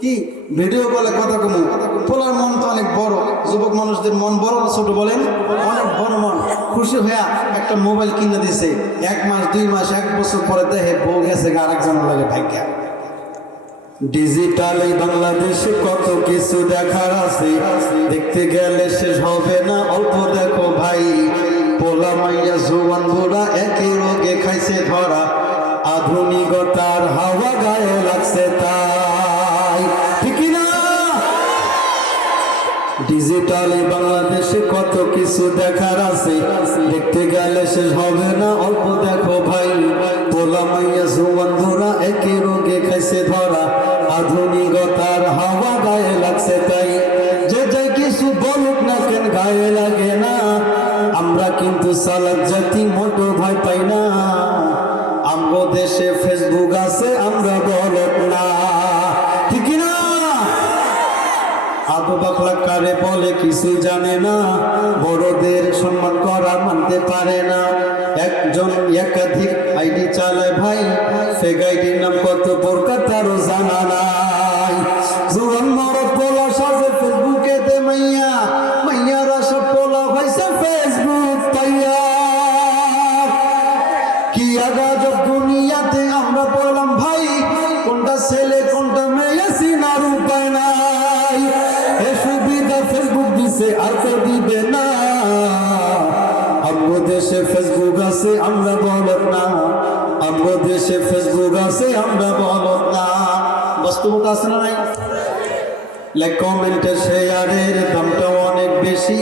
কি ভিডিও কলে কথা কমো। পোলার মন তো অনেক বড়, যুবক মানুষদের মন বড় না ছোট বলেন? অনেক বড় মন। খুশি হইয়া একটা মোবাইল কিনে দিছে, 1 মাস 2 মাস 1 বছর পরে দেখে বউ গেছে আরেকজনের লগে ভাগ্যা। ডিজিটাল এই বাংলাদেশে কত কিছু দেখার আছে, দেখতে গেলে শেষ হবে না, অল্প দেখো ভাই। পোলা মাইয়া জোয়ান বুড়া একই রোগে খাইছে ধরা, আধুনিকতার হাওয়া গায়ে লাগছে তাই, ঠিক না? ডিজিটাল এই বাংলাদেশে কত কিছু দেখার আছে, দেখতে গেলে শেষ হবে না, অল্প দেখো ভাই। পোলা মাইয়া জোয়ান বুড়া একই রোগে খাইছে ধরা, আধুনিকতার হাওয়া গায়ে লাগছে তাই। যে যাই কিছু বলুক না কেন গায়ে লাগে না, আমরা কিন্তু চালাক জাতি, মোটো ভয় পাই না। আমগো দেশে ফেসবুক আছে, আমরা বলক না, ঠিক না? আবু বাকলা কারে বলে কিছু জানে না, বড়দের সম্মান করা মানতে পারে না। একজন একাধিক আইডি চালায় ভাই, ফেক আইডির নাম কত প্রকার তারও জানা নাই। জোয়ান মরদ পোলা সাজে ফেসবুকে দে মাইয়া, মাইয়ারা সব পোলা ভাইসে ফেসবুক পাইয়া। কি আগাজব দুনিয়াতে আমরা পড়লাম ভাই, দিছে আর কেউ দিবে না। আমগো দেশে ফেসবুক আছে আমরা বলত না, আমগো দেশে ফেসবুক আছে আমরা বলত না। বাস্তবতা আছে না নাই? লাইক কমেন্টের শেয়ারের দামটা অনেক বেশি,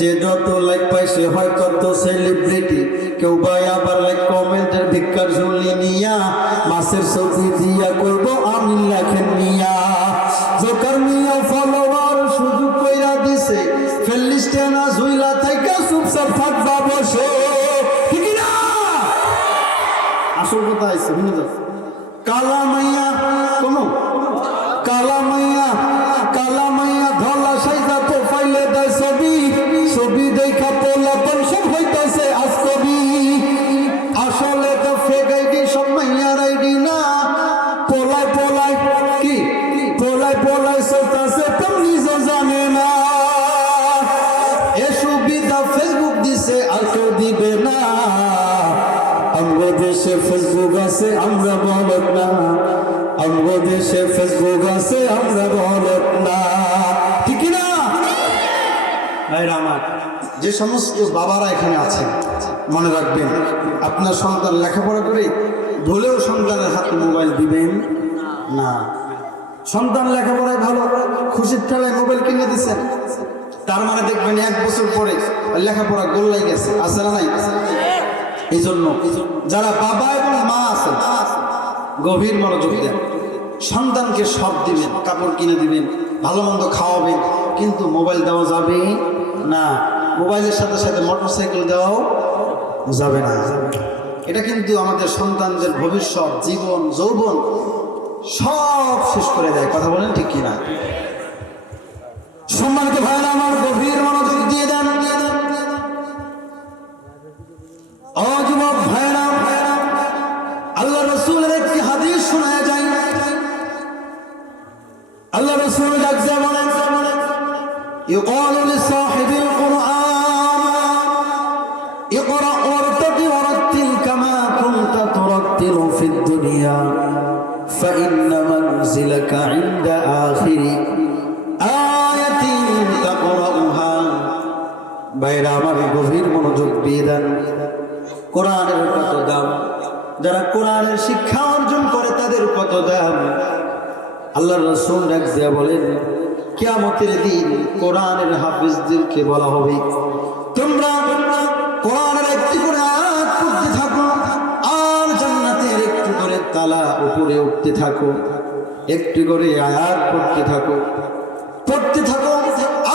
যে যত লাইক পায় সে হয় তত সেলিব্রিটি। কেউ ভাই আবার লাইক কমেন্টের ভিক্ষার ঝুলি নিয়া মাছের ছবি দিয়া করব আমি লেখেন মিয়া। জোকার মিয়া ফলোয়ার সুযোগ কইরা দিছে, ফেলিস্টিয়ানা ঝুইলা থাইকা চুপচাপ থাকবা বসে, ঠিক না? আসল কথা আছে শুনে যাও। কালা মাইয়া কোনো কালা মাইয়া, কালা মাইয়া ধলা সাইজা তো ফাইলে দেয় ছবি, ছবি দেখা পোলাপন সব হইতাছে আজ কবি। আসলে তো ফেক আইডি সব মাইয়ার আইডি না, পোলায় পোলায় কি পোলায় পোলায় চলতাছে তো নিজে জানে না। এ সুবিধা ফেসবুক দিছে আর কেউ দিবে না। আমগো দেশে ফেসবুক আছে আমরা বলত না, আমগো দেশে ফেসবুক আছে আমরা বলত না, ঠিক না? ভাইরা আমার, যে সমস্ত বাবারা এখানে আছেন মনে রাখবেন, আপনার সন্তান লেখাপড়া করে ভুলেও সন্তানের হাতে মোবাইল দিবেন না। সন্তান লেখাপড়ায় ভালো, খুশির ঠেলায় মোবাইল কিনে দিচ্ছেন, তার মানে দেখবেন 1 বছর পরে লেখাপড়া গোল্লাই গেছে, আছে না নাই? এই জন্য যারা বাবা এবং মা আছেন গভীর মনোযোগ দেন। সন্তানকে সব দিবেন, কাপড় কিনে দিবেন, ভালো মন্দ খাওয়াবেন, কিন্তু মোবাইল দেওয়া যাবে না। মোবাইলের সাথে সাথে মোটরসাইকেল দেওয়াও যাবে না। এটা কিন্তু আমাদের সন্তানদের ভবিষ্যৎ, জীবন, যৌবন সব শেষ করে দেয়। কথা বলেন ঠিক কিনা? সম্মানিত ভাইরা আমার, গভীর মনোযোগ দিয়ে দেন। ও যুবক ভাইরা, আল্লাহ রাসূলের একটি হাদিস শোনা যায়। আল্লাহ রাসূল ডাকতে বলেন, ইউকালু লিসাহিবিল কুরআন ইকরা ওয়ারতাকি ওয়ারাত্তিল কামা কুনতা তুরাত্তিলু ফিদ দুনিয়া ফাইন্না মানজিলাকা ইনদা আখিরি আয়াতিন তাকরাউহা। ভাইরা আমার, গভীর মনোযোগ দিয়ে দেন। কোরআনের কত দাম, যারা কোরআনের শিক্ষা অর্জন করে তাদের কত দাম। আল্লাহ রাসূল ডাক দিয়া বলেন, কিয়ামতের দিন কোরআনের হাফেজদেরকে বলা হবে, তোমরা কোরআনের একটি করে আয়াত পড়তে থাকো আর জান্নাতের একটু করে তালা উপরে উঠতে থাকো, একটু করে আয়াত পড়তে থাকো, পড়তে থাকো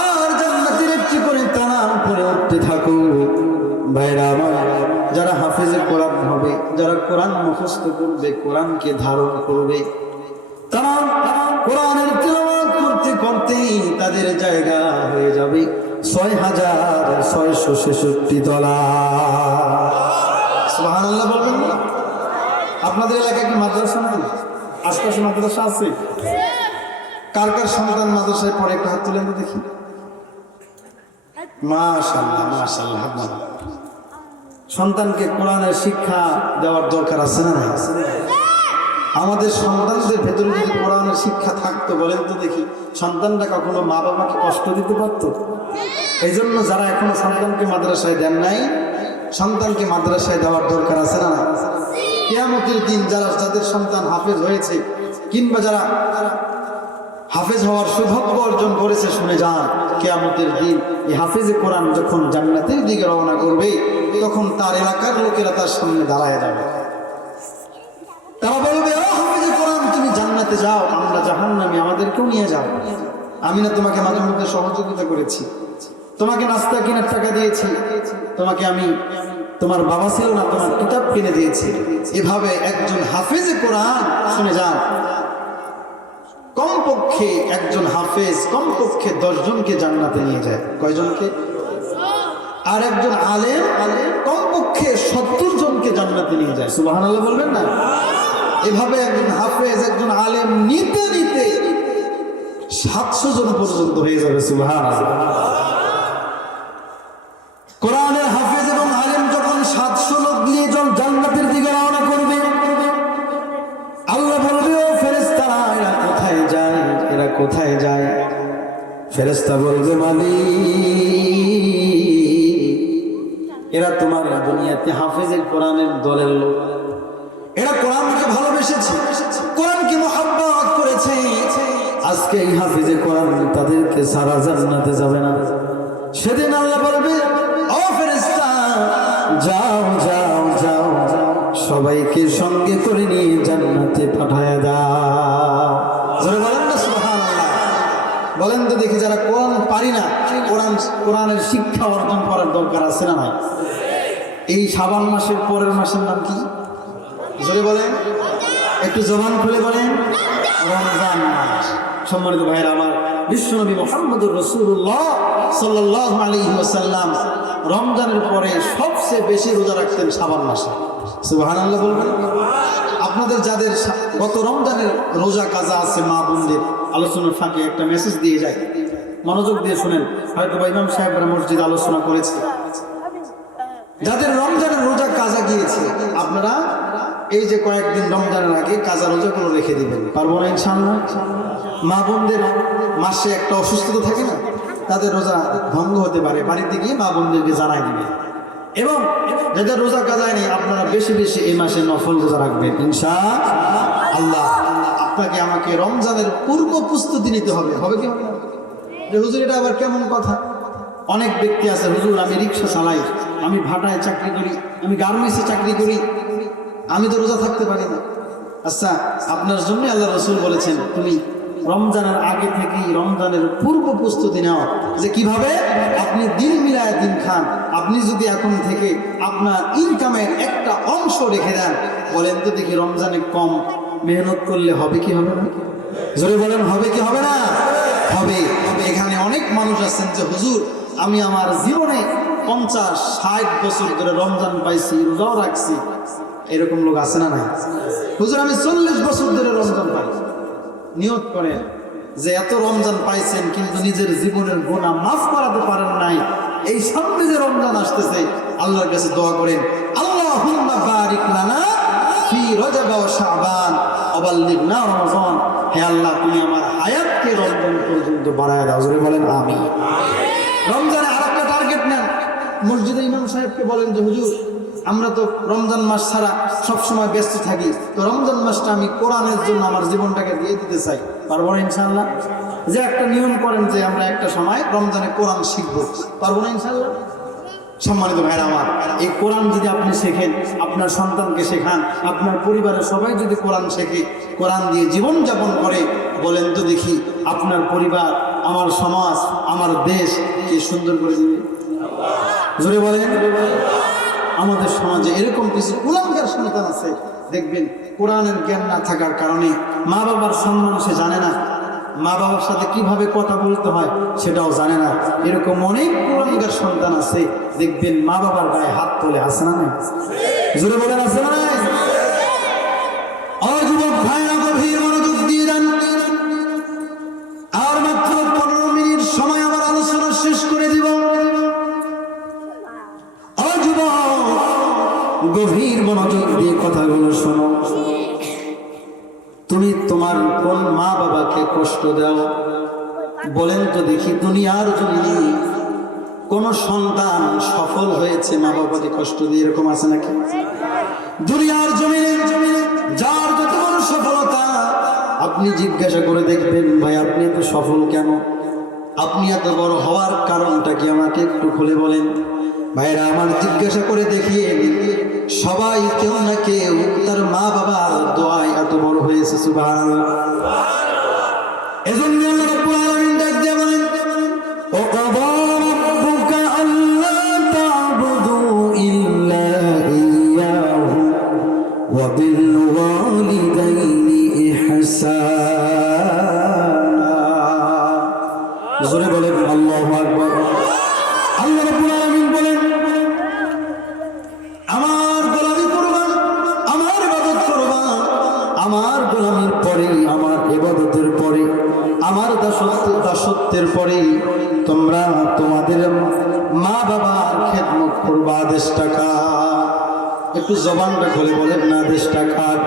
আর জান্নাতের একটি করে তালা উপরে উঠতে থাকো। ভাইরা আমার, যারা হাফেজে কোরআন হবে, যারা কোরআন মুখস্থ করবে, কোরআনকে ধারণ করবে, তারা কোরআনের তিলাওয়াত করতে করতে তাদের জায়গা হয়ে যাবে ৬৬৬৬ তলা। সুবহানাল্লাহ বলবেন না? আপনাদের এলাকায় কি মাদ্রাসা নেই? আশপাশে মাদ্রাসা আছে? কার কার সন্তান মাদ্রাসায় পড়ে একটু হাত তুলেন দেখি। মাশাআল্লাহ মাশাআল্লাহ। সন্তানকে কোরআনের শিক্ষা দেওয়ার দরকার আছে না? আমাদের সন্তানদের ভেতরে যদি কোরআনের শিক্ষা থাকতো, বলেন তো দেখি, সন্তানরা কখনো মা বাবাকে কষ্ট দিতে পারত? এই জন্য যারা এখনো সন্তানকে মাদ্রাসায় দেন নাই, সন্তানকে মাদ্রাসায় দেওয়ার দরকার আছে না? কিয়ামতের দিন যাদের সন্তান হাফেজ হয়েছে, কিংবা যারা হাফেজ হওয়ার সৌভাগ্য অর্জন করেছে, শুনে যান, কিয়ামতের দিন এই হাফেজে কোরআন যখন জান্নাতের দিকে রওনা করবে, তখন তার এলাকার লোকেরা তার সামনে দাঁড়ায় যাবে। তারা বলবে, ও হাফেজে কোরআন, তুমি জান্নাতে যাও, আমরা জাহান্নামে, আমাদেরকেও নিয়ে যাও। আমি না তোমাকে মাঝে মধ্যে সহযোগিতা করেছি, তোমাকে নাস্তা কেনার টাকা দিয়েছি, তোমাকে আমি, তোমার বাবা ছিল না, তোমার কিতাব কিনে দিয়েছি। এভাবে একজন হাফেজে কোরআন, শুনে যান, কমপক্ষে একজন হাফেজ কমপক্ষে 10 জনকে জান্নাতে নিয়ে যায়। কয়জনকে? আর একজন আলেম কমপক্ষে 70 জনকে জান্নাতে নিয়ে যায়। সুবহানাল্লাহ বলবেন না? এভাবে একজন হাফেজ, একজন আলেম নিতে নিতে 700 জন পর্যন্ত হয়ে যাবে। সুবহানাল্লাহ। কোরআনের হাফেজ এবং আলেম যখন 700 লোক নিয়ে জান্নাতের দিকে রওনা করবে, আল্লাহ বলবে, ও ফেরেশতারা, এরা কোথায় যায়, এরা কোথায় যায়? ফেরেশতা বলবে মালিক, এরা তোমার দুনিয়াতে হাফেজে কোরআনের দলের লোক, এরা কোরআনকে ভালোবেসেছে, কোরআনকে মহব্বত করেছে, আজকে এই হাফেজে কোরআন তাদেরকে সারা জান্নাতে যাবে না। সেদিন আল্লাহ বলবে, ও ফেরেশতা, যাও যাও যাও যাও, সবাইকে সঙ্গে করে নিয়ে জান্নাতে পাঠায়া দাও। জোরে বলেন না সুবহানাল্লাহ। বলেন তো দেখি, যারা কোরআন পারি না, কোরআনের শিক্ষা অর্জন করার দরকার আছে না নাই? এই শাবান মাসের পরের মাসের নাম কি? জোরে বলেন, একটু জবান খুলে বলেন, রমজান মাস। সম্মানিত ভাইয়েরা আমার, বিশ্বনবী মুহাম্মদুর রাসূলুল্লাহ সাল্লাল্লাহু আলাইহি ওয়াসাল্লাম রমজানের পরে সবচেয়ে বেশি রোজা রাখতেন শাবান মাসে। সুবহানাল্লাহ বলবেন। আপনাদের যাদের গত রমজানের রোজা কাজা আছে, মা বোনদের আলোচনার ফাঁকে একটা মেসেজ দিয়ে যায়, মনোযোগ দিয়ে শুনেন। হয়তো বা ইমাম সাহেবরা মসজিদে আলোচনা করেছে, যাদের রমজানের রোজা কাজা গিয়েছে, আপনারা এই যে কয়েকদিন রমজানের আগে কাজা রোজাগুলো রেখে দিবেন। পারবো না ইনশাআল্লাহ? মা বোনদের মাসে একটা অসুস্থতা থাকে না, তাদের রোজা ভঙ্গ হতে পারে, বাড়িতে গিয়ে মা বোনদেরকে জানাই দিবে। এবং যাদের রোজা কাজায় নেই, আপনারা বেশি বেশি এই মাসে নফল রোজা রাখবেন ইনশাআল্লাহ। আপনাকে আমাকে রমজানের পূর্ব প্রস্তুতি নিতে হবে। হবে কি হবে না? যে হুজুর এটা আবার কেমন কথা? অনেক ব্যক্তি আছে, হুজুর আমি রিক্সা চালাই, আমি ভাটায় চাকরি করি, আমি গার্মেন্টসে চাকরি করি, আমি তো রোজা থাকতে পারি না। আচ্ছা, আপনার জন্য আল্লাহ রাসূল বলেছেন, তুমি রমজানের আগে থেকেই রমজানের পূর্ব প্রস্তুতি নাও, যে কিভাবে আপনি দিন মিলায় দিন খান। আপনি যদি এখন থেকে আপনার ইনকামের একটা অংশ রেখে দেন, বলেন তো দেখি রমজানে কম মেহনত করলে হবে কি হবে না? জোরে বলেন, হবে কি হবে না? হবে। এখানে অনেক মানুষ আছেন যে হুজুর আমি আমার জীবনে 50-60 বছর ধরে রমজান পাইছি, রোজাও রাখছি। এরকম লোক আছে না নাই? হুজুর আমি 40 বছর ধরে রমজান পাই। নিয়ত করেন যে এত রমজান পাইছেন, কিন্তু নিজের জীবনের গুনাহ মাফ করাতে পারেন নাই। এই সামনে যে রমজান আসতেছে, আল্লাহর কাছে দোয়া করেন, আল্লাহুম্মা বারিক লানা ফি রজব ওয়া শাবান ওয়া বাল্লিগনা রমাদান। হে আল্লাহ, তুমি আমার হায়াতকে রমজান পর্যন্ত বাড়ায় দাও। জোরে বলেন আমিন। রমজানে আরেকটা টার্গেট নেন, মসজিদে ইমাম সাহেবকে বলেন যে হুজুর আমরা তো রমজান মাস ছাড়া সবসময় ব্যস্ত থাকি, তো রমজান মাসটা আমি কোরআনের জন্য আমার জীবনটাকে দিয়ে দিতে চাই। পারবো না ইনশাআল্লাহ? যে একটা নিয়ম করেন যে আমরা একটা সময় রমজানে কোরআন শিখবো। পারবো না ইনশাআল্লাহ? সম্মানিত ভাইরা আমার, এই কোরআন যদি আপনি শেখেন, আপনার সন্তানকে শেখান, আপনার পরিবারের সবাই যদি কোরআন শেখে, কোরআন দিয়ে জীবনযাপন করে, বলেন তো দেখি আপনার পরিবার, আমার সমাজ, আমার দেশ কি সুন্দর করে দিবে? জোরে বলেন। আমাদের সমাজে এরকম কিছু কুলাঙ্গার সন্তান আছে, দেখবেন কোরআনের জ্ঞান না থাকার কারণে মা বাবার সম্মান সে জানে না, মা বাবার সাথে কিভাবে কথা বলতে হয় সেটাও জানে না। এরকম অনেক কুলাঙ্গার সন্তান আছে, দেখবেন মা বাবার গায়ে হাত তোলে। আছে না নাই? জোরে বলেন, আছে না নাই? যুবক ভাইরা গভীর মনোযোগ দিয়ে দেন। আর মাত্র 15 মিনিট সময় আমার আলোচনা শেষ করে দিব। গভীর মনোযোগ দিয়ে কথাগুলো শোনো। তুমি তোমার কোন মা বাবাকে কষ্ট দাও? বলেন তো দেখি, দুনিয়ার জমিনে কোন সন্তান সফল হয়েছে মা বাবাকে কষ্ট দিয়ে? এরকম আছে নাকি? দুনিয়ার জমিনে যার যত বড় সফলতা, আপনি জিজ্ঞাসা করে দেখবেন, ভাই আপনি এত সফল কেন? আপনি এত বড় হওয়ার কারণটা কি আমাকে একটু খুলে বলেন। ভাইরা আমার, জিজ্ঞাসা করে দেখিয়ে সবাই কেউ না কেউ তার মা বাবার দোয়ায় এত বড় হয়েছে। সুবহানাল্লাহ। এজন্য আল্লাহ রাব্বুল আলামিন ডাক দিয়ে বলেন, ও ক্বাদা রাব্বুকা আল্লা তা'বুদু ইল্লা ইয়্যাহু ওয়া বিল ওয়ালিদাইনি ইহসানা। জোরে বলেন আল্লাহু আকবার। আল্লাহ রাব্বুল আলামিন বলেন, আমার গোলামি করবা, আমার ইবাদত করবা, আমার গোলামির পরে, আমার ইবাদতের পরে, আমার দাসত্বের পরে তোমরা তোমাদের মা বাবার খেদমত করবা। আদেশটা কার? একটু জবানটা খুলে বলেন না, আদেশটা কার?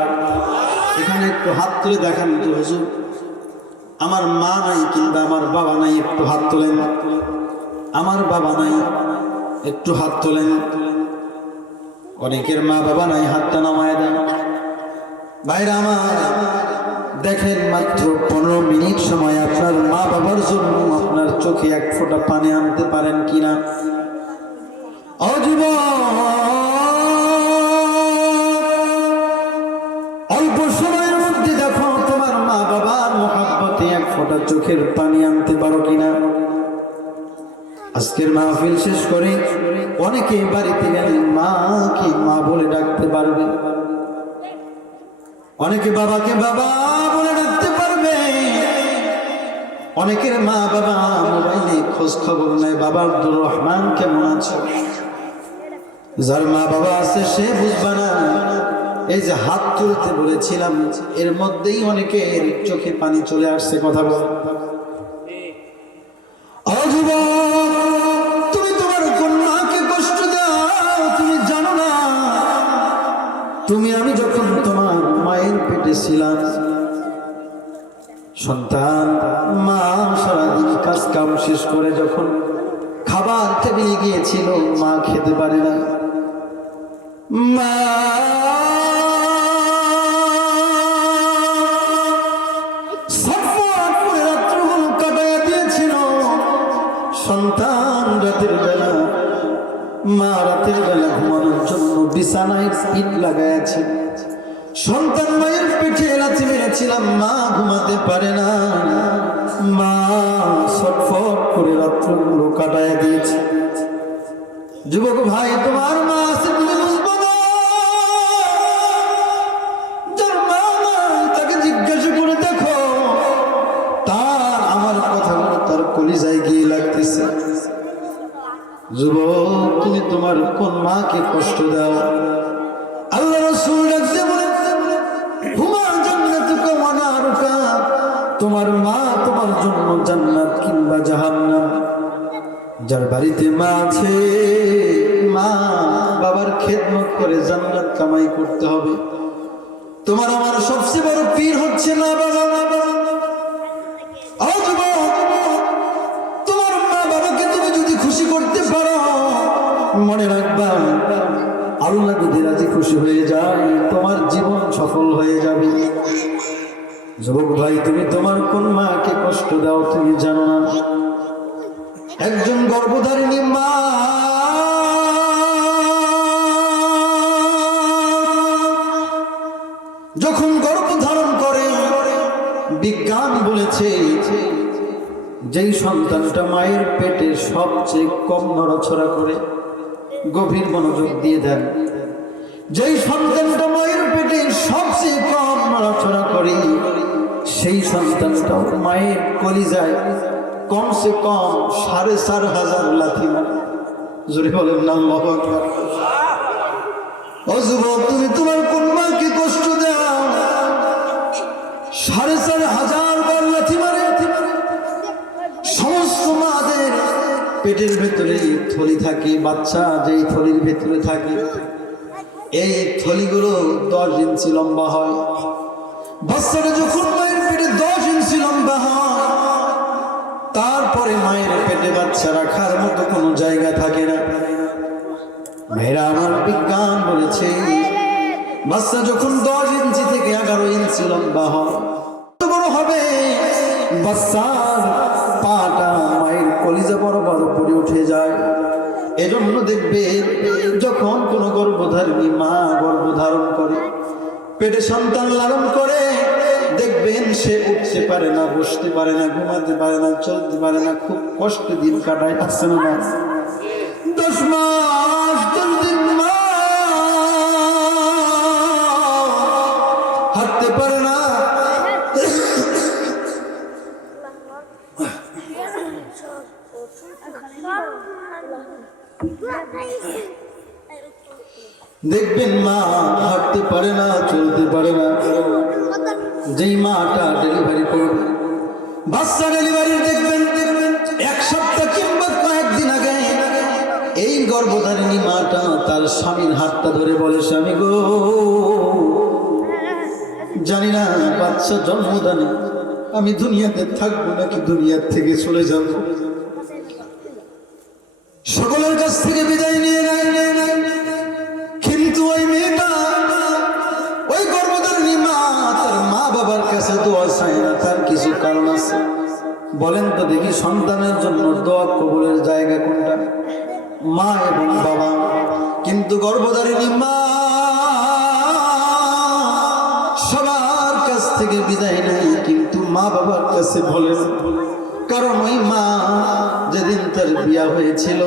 এখানে একটু হাত তুলে দেখান তো হুজুর, আমার মা নাই কিংবা আমার বাবা নাই, একটু হাত তোলেন। আমার বাবা নাই, একটু হাত তোলেন। অনেকের মা বাবা নাই, হাতটা নামায় দেন। ভাইরা আমার, দেখেন মাত্র 15 মিনিট সময় আপনার মা বাবার জন্য আপনার চোখে এক ফোঁটা পানি আনতে পারেন কিনা? অল্প সময়ের মধ্যে দেখো তোমার মা বাবার মহব্বতে এক ফোঁটা চোখের পানি আনতে পারো কিনা? আজকের মাহফিল শেষ করে অনেকে বাড়িতে গেলে মাকে মা বলে ডাকতে পারবে, অনেকে বাবাকে বাবা বলে ডাকতে পারবে। অনেকের মা বাবা মোবাইলে খোঁজ খবর নেয়, বাবা আব্দুর রহমান কেমন আছে? যার মা বাবা আছে সে বুঝবে না। এই যে হাত তুলতে বলেছিলাম, এর মধ্যেই অনেকের চোখে পানি চলে আসছে। কথা বল, তুমি তোমার কোন মাকে কষ্ট দাও তুমি জানো না? তুমি আমি যখন তোমার মায়ের পেটে ছিলাম, সন্তান মা সারাদিন কাজ কাম শেষ করে যখন খাবার টেবিলে গিয়েছিল, মা খেতে পারে না। মা রাত্রগুলো কাটাইয়া দিয়েছিল। সন্তান রাতের বেলা, মা রাতের বেলা ঘুমানোর জন্য বিছানায় পিঠ লাগাইছে। সন্তান মায়ের পেটে রাতে মেরেছিলাম, মা ঘুমাতে পারে না। মা ছটফট করে রাত্রগুলো কাটাইয়া দিয়েছে। যুবক ভাই, তোমার মা আছে তুমি বুঝবো না। যার মা নাই তাকে জিজ্ঞাসা করে দেখো, তার আমার কথাগুলো তার কলিজায় গিয়ে লাগতেছে। যুবক, তুমি তোমার কোন মাকে কষ্ট দাও? আল্লাহ রাসূল ডাকতে বলে, হুমা জান্নাতুকা ওয়া নারুকা, তোমার মা তোমার জন্য জান্নাত কিংবা জাহান্নাম। যার বাড়িতে মা আছে, মা বাবার খেদমত করে জান্নাত কামাই করতে হবে। তোমার আমার সবচেয়ে বড় পীর হচ্ছে মা বাবা। তোমার মা বাবাকে তুমি যদি খুশি করতে পারো, মনে রাখবা আল্লাহ যদি রাজি খুশি হয়ে যায়, তোমার জীবন সফল হয়ে যাবে। যুবক ভাই, তুমি তোমার কোন মাকে কষ্ট দাও তুমি জানো না? একজন গর্ভধারিণী মা যখন গর্ভধারণ করে, বিজ্ঞান বলেছে যেই সন্তানটা মায়ের পেটে সবচেয়ে কম নড়াচড়া করে, গভীর মনোযোগ দিয়ে দেন, যেই সন্তানটা মায়ের পেটে সবচেয়ে কম নড়াচড়া করে, সেই সন্তানটা মায়ের কলিজায় কমসে কম 4,500 লাথি মারে। জোরে বলেন না আল্লাহু আকবার। ও যুবক, তুমি তোমার কোন মাকে কষ্ট দাও? 4,500 বার লাথি মারে। সমস্ত মাদের পেটের ভেতরে থলি থাকে, বাচ্চা যেই থলির ভেতরে থাকে, এই থলিগুলো 10 ইঞ্চি লম্বা হয়। বাচ্চাটা যখন মায়ের পেটে 10 ইঞ্চি লম্বা হয়, তারপরে মায়ের পেটে বাচ্চা রাখার মতো কোনো জায়গা থাকে না। মেয়েরা আমার, বিজ্ঞান বলেছে বাচ্চা যখন 10 ইঞ্চি থেকে 11 ইঞ্চি লম্বা হয়, কত বড় হবে বাচ্চার পাটা মায়ের কলিজা বরাবর উপরে উঠে যায়। এজন্য দেখবে যখন কোনো গর্ভধারিণী মা গর্ভধারণ করে, পেটে সন্তান লালন করে, দেখবেন সে উঠতে পারে না, বসতে পারে না, ঘুমাতে পারে না, চলতে পারে না, খুব কষ্টে দিন কাটায়। আসছে না? 10 মাস 10 দিন মা হাঁটতে পারে না। দেখবেন মা হাঁটতে পারে না, চলতে পারে না। যেই মাটা ডেলিভারি করবে, বাচ্চা ডেলিভারি দেখবেন 1 সপ্তাহ কিংবা কয়েকদিন আগে এই গর্ভধারিণী মাটা তার স্বামীর হাতটা ধরে বলে, স্বামী গো, জানি না বাচ্চা জন্মদানে আমি দুনিয়াতে থাকবো নাকি দুনিয়ার থেকে চলে যাব। সকলের কাছ থেকে বিদায় নিয়ে নেয়, কিন্তু ওই মেয়েটা, ওই গর্ভধারিণী মা তার মা বাবার কাছে দোয়া চায় না। তার কিছু কারণ আছে। বলেন তো দেখি, সন্তানের জন্য দোয়া কবুলের জায়গা কোনটা? মা এবং বাবা। কিন্তু গর্ভধারিণী মা সবার কাছ থেকে বিদায় নেয়, কিন্তু মা বাবার কাছে বলে না। কারণ ওই মা যেদিন তার বিয়া হয়েছিল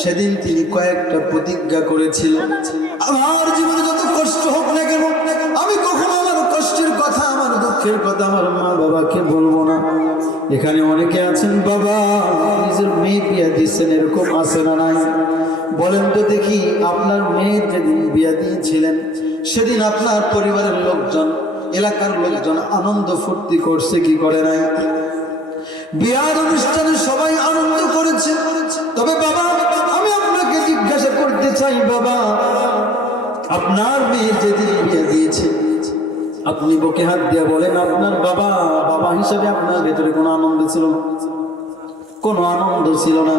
সেদিন তিনি কয়েকটা প্রতিজ্ঞা করেছিল, আমার জীবনে যত কষ্ট হোক না কেন আমি কখনো আমার কষ্টের কথা, আমার দুঃখের কথা আমার মা বাবাকে বলবো না। এখানে অনেকে আছেন বাবা নিজের মেয়ে বিয়া দিচ্ছেন, এরকম আছে না নাই? বলেন তো দেখি, আপনার মেয়ের যেদিন বিয়া দিয়েছিলেন সেদিন আপনার পরিবারের লোকজন, এলাকার লোকজন আনন্দ ফুর্তি করছে কি করে নাই? বিয়ার অনুষ্ঠানে সবাই আনন্দ করেছে। তবে বাবা আমি আপনাকে জিজ্ঞাসা করতে চাই, বাবা আপনার মেয়ের যেদিন বিয়ে দিয়েছে আপনি বুকে হাত দিয়ে বলেন, আপনার বাবা বাবা হিসাবে আপনার ভেতরে কোনো আনন্দ ছিল না? কোনো আনন্দ ছিল না।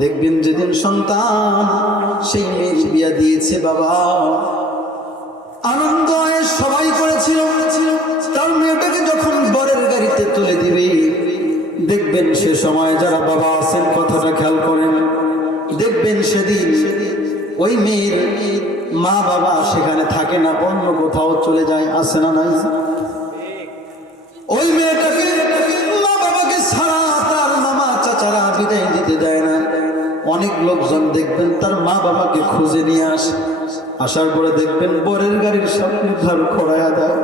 দেখবেন যেদিন সন্তান সেই মেয়ের বিয়ে দিয়েছে বাবা আনন্দ সবাই করেছিল। তার মেয়েটাকে যখন বরের গাড়িতে তুলে দিবে দেখবেন সে সময় যারা বাবা আছেন কথাটা খেয়াল করেন, দেখবেন সেদিন ওই মেয়ের মা বাবা সেখানে থাকে না, অন্য কোথাও চলে যায়। আছে না নাই? ওই মেয়েটাকে মা বাবাকে ছাড়া তার মামা চাচারা বিদায় দিতে দেয় না। অনেক লোকজন দেখবেন তার মা বাবাকে খুঁজে নিয়ে আসে, আসার পরে দেখবেন বরের গাড়ির সামনে ঘর খড়ায়া দেয়।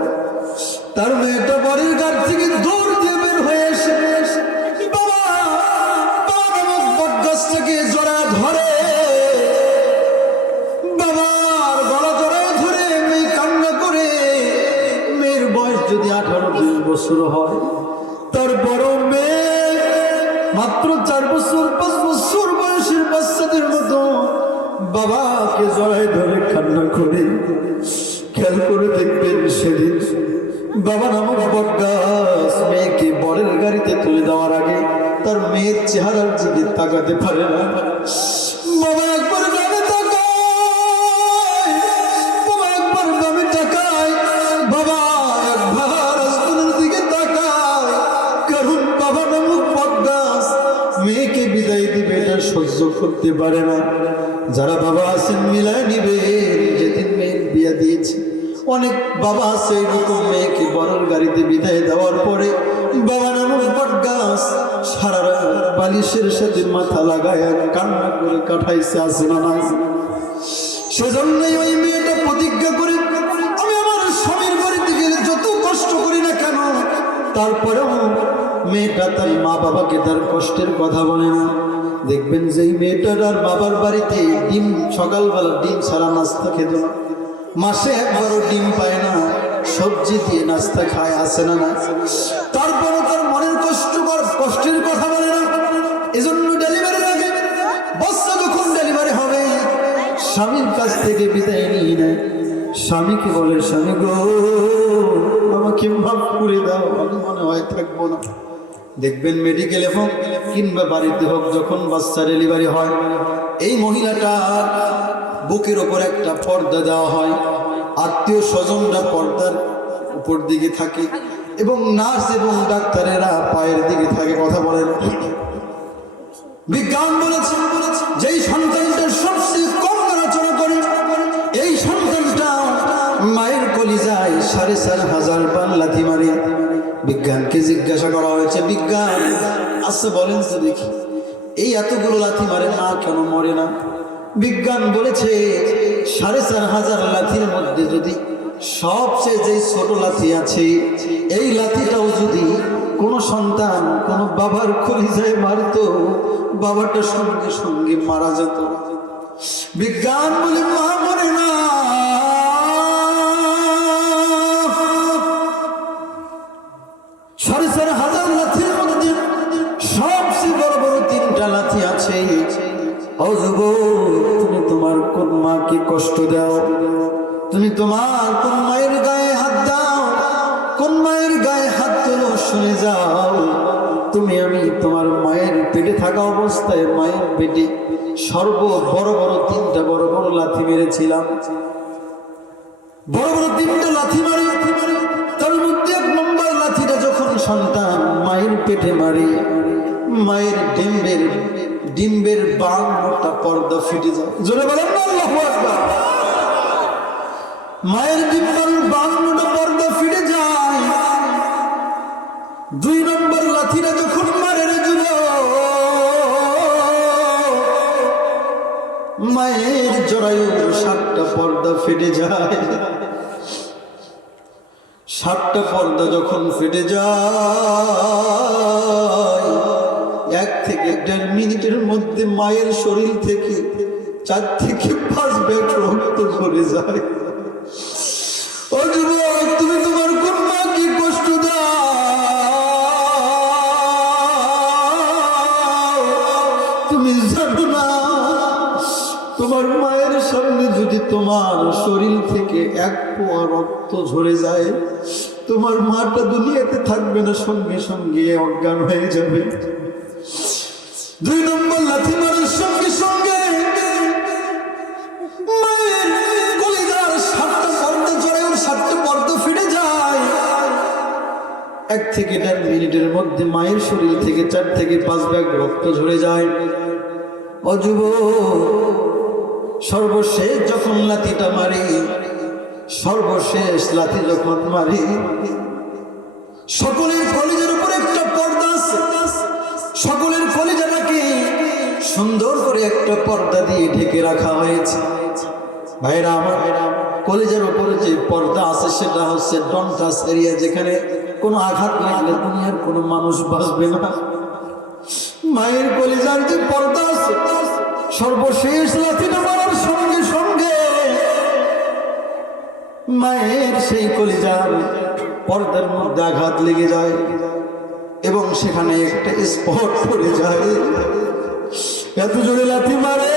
তার মেয়েটা বরের গাড়ি থেকে দৌড় দিয়ে বের হয়ে এসে বটগাছটাকে জড়া ধরে, বাবার গলা জড়ায় ধরে মেয়ে কান্না করে। মেয়ের বয়স যদি 18-20 বছর হয়, তার বড় মেয়ে মাত্র 4 বছর 5 বছর বয়সের বাচ্চাদের মতো বাবাকে জড়ায় ধরে কান্না করে। খেয়াল করে দেখবেন সেদিন বাবা নামক বটগাছ মেয়েকে বরের গাড়িতে তুলে দেওয়ার আগে তার মেয়ের চেহারার দিকে তাকাতে পারে না। বাবা একবার ডানে তাকায়, বাবা একবার বামে তাকায়, বাবা একবার আসমানের দিকে তাকায়। কারণ বাবা নামক বটগাছ মেয়েকে বিদায় দিবে এটা সহ্য করতে পারে না। যারা বাবা আছেন মিলায় নিবে, যেদিন মেয়ের বিয়া দিয়েছে অনেক বাবা আছে এরকম মেয়েকে বরের গাড়িতে বিদায় দেওয়ার পরে বাবা নামক বটগাছ সারা রাত বালিশের সাথে মাথা লাগায় কান্না করে কাটাইছে। আছে না নাই? সেজন্যই ওই মেয়েটা প্রতিজ্ঞা করে, আমি আমার স্বামীর বাড়িতে গেলে যত কষ্ট করি না কেন তারপরেও মেয়েটা তার মা বাবাকে তার কষ্টের কথা বলে না। দেখবেন যে মেয়েটার আর বাবার বাড়িতে ডিম, সকালবেলা ডিম ছাড়া নাস্তা খেত না, মাসে একবারও ডিম পায় না, সবজি দিয়ে নাস্তা খায়। আসে না না? তারপরও তার মনের কষ্টের কথা বলে না। এজন্য ডেলিভারির আগে বাচ্চা যখন ডেলিভারি হবে স্বামীর কাছ থেকে বিদায় নিয়ে নেয়। স্বামীকে বলে, স্বামী গো আমাকে মাফ করে দাও, আমি মনে হয় থাকবো না। দেখবেন মেডিকেলে হোক কিংবা বাড়িতে হোক, যখন বাচ্চা ডেলিভারি হয় এই মহিলাটা বুকের ওপর একটা পর্দা দেওয়া হয়, আত্মীয় স্বজনরা পর্দার উপর দিকে থাকে এবং নার্স এবং ডাক্তারেরা পায়ের দিকে থাকে। কথা বলেন, বিজ্ঞান বলেছে যেই সন্তানটা সবচেয়ে কম নড়াচড়া করে এই সন্তানটা মায়ের কলিজায় 4,500 বার লাথি মারে। বিজ্ঞানকে জিজ্ঞাসা করা হয়েছে, বিজ্ঞান আচ্ছা বলেন তো দেখি এই এতগুলো লাথি মারে না কেন মরে না? বিজ্ঞান বলেছে 4,500 লাথির মধ্যে যদি সবচেয়ে যে ছোট লাথি আছে এই লাথিটাও যদি কোনো সন্তান কোনো বাবার কলিজায় মারতো বাবাটা সঙ্গে সঙ্গে মারা যেত। বিজ্ঞান বলে মা মরে না, 4,500 লাথির মধ্যে সবচেয়ে বড় বড় 3টা লাথি আছে। ও যুবক, তুমি তোমার কোন মাকে কষ্ট দাও? তুমি তোমার কোন মায়ের গায়ে হাত দাও? কোন মায়ের গায়ে হাত তোলো? শুনে যাও, তুমি আমি তোমার মায়ের পেটে থাকা অবস্থায় মায়ের পেটে বড় বড় তিনটা বড় বড় লাথি মেরেছিলাম। বড় বড় তিনটা লাথি মারি, তার মধ্যে 1 নম্বর লাথিটা যখন সন্তান মায়ের পেটে মারি, মায়ের ডিম্বের 52টা পর্দা ফিটে যায়। জোরে বলেন না আল্লাহু আকবার। মায়ের ডিম্বের 52টা পর্দা ফিটে যায়। 2 নম্বর লাথিটা যখন মারে রে যুবক, মায়ের জরায়ুর 7টা পর্দা ফেটে যায়। 7টা পর্দা যখন ফেটে যায়, 1 থেকে 1.5 মিনিটের মধ্যে মায়ের শরীর থেকে 4 থেকে 5 ব্যাগ রক্ত ঝরে যায়। ও যুবক, তুমি তোমার কন্যাকে কষ্ট দাও, তুমি জানো না তোমার মায়ের সামনে যদি তোমার শরীর থেকে 1 পোয়া রক্ত ঝরে যায়, তোমার মাটা দুনিয়াতে থাকবে না, সঙ্গে সঙ্গে অজ্ঞান হয়ে যাবে। 2 নম্বর লাথি মারার সঙ্গে সঙ্গে মায়ের কলিজার 7টা পর্দা জরায়ুর 7টা পর্দা ফিরে যায়। 1 থেকে 1.5 মিনিটের মধ্যে মায়ের শরীর থেকে 4 থেকে 5 ব্যাগ রক্ত ঝরে যায়। ও যুবক, সর্বশেষ যখন লাথিটা মারি, সর্বশেষ লাথি যখন মারি, সকলের কলিজার উপর একটা পর্দা আছে। সকলের কলিজাটাকে সুন্দর করে একটা পর্দা দিয়ে ঢেকে রাখা হয়েছে। ভাইরা আমার, কলিজার উপরে যে পর্দা আছে সেটা হচ্ছে ডন টাচ এরিয়া, যেখানে কোনো আঘাত লাগলে দুনিয়ার কোনো মানুষ বাঁচবে না। মায়ের কলিজার যে পর্দা আছে, সর্বশেষ লাথিটা মারার সঙ্গে সঙ্গে মায়ের সেই কলিজার পর্দার মধ্যে আঘাত লেগে যায় এবং সেখানে একটা স্পট পড়ে যায়। এত জোরে লাথি মারে,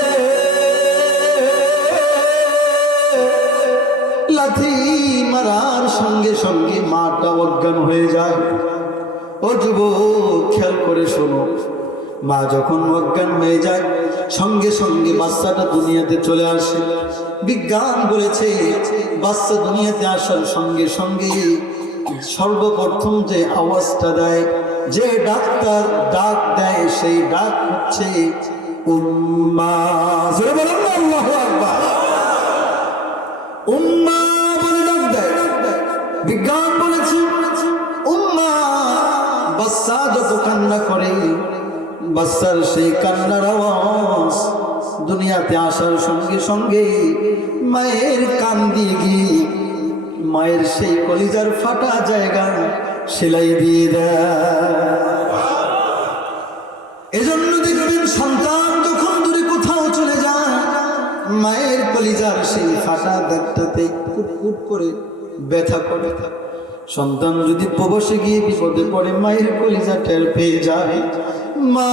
লাথি মারার সঙ্গে সঙ্গে মাটা অজ্ঞান হয়ে যায়। ও যুবক, খেয়াল করে শোনো, মা যখন অজ্ঞান হয়ে যায়, সঙ্গে সঙ্গে বাচ্চাটা দুনিয়াতে চলে আসে। বিজ্ঞান বলেছে বাচ্চা দুনিয়াতে আসার সঙ্গে সঙ্গে সর্বপ্রথম যে আওয়াজটা দেয়, যে ডাক্তার ডাক দেয়, সেই ডাক হচ্ছে উম্মা। জোরে বলেন না আল্লাহু আকবার। উম্মা বলে ডাক দেয়। বিজ্ঞান বলেছে উম্মা। বাচ্চা যত কান্না করে, বাচ্চার সেই কান্নার আওয়াজ দুনিয়াতে আসার সঙ্গে সঙ্গে মায়ের কান দিয়ে গিয়ে মায়ের সেই কলিজার ফাটা জায়গা সেলাই দিয়ে দেয়। এজন্য দেখবেন সন্তান যখন দূরে কোথাও চলে যায়, মায়ের কলিজার সেই ফাটা দাগটাতে কুটকুট করে ব্যথা করে। সন্তান যদি প্রবাসে গিয়ে বিপদে পড়ে, মায়ের কলিজা টের পেয়ে যায়। মা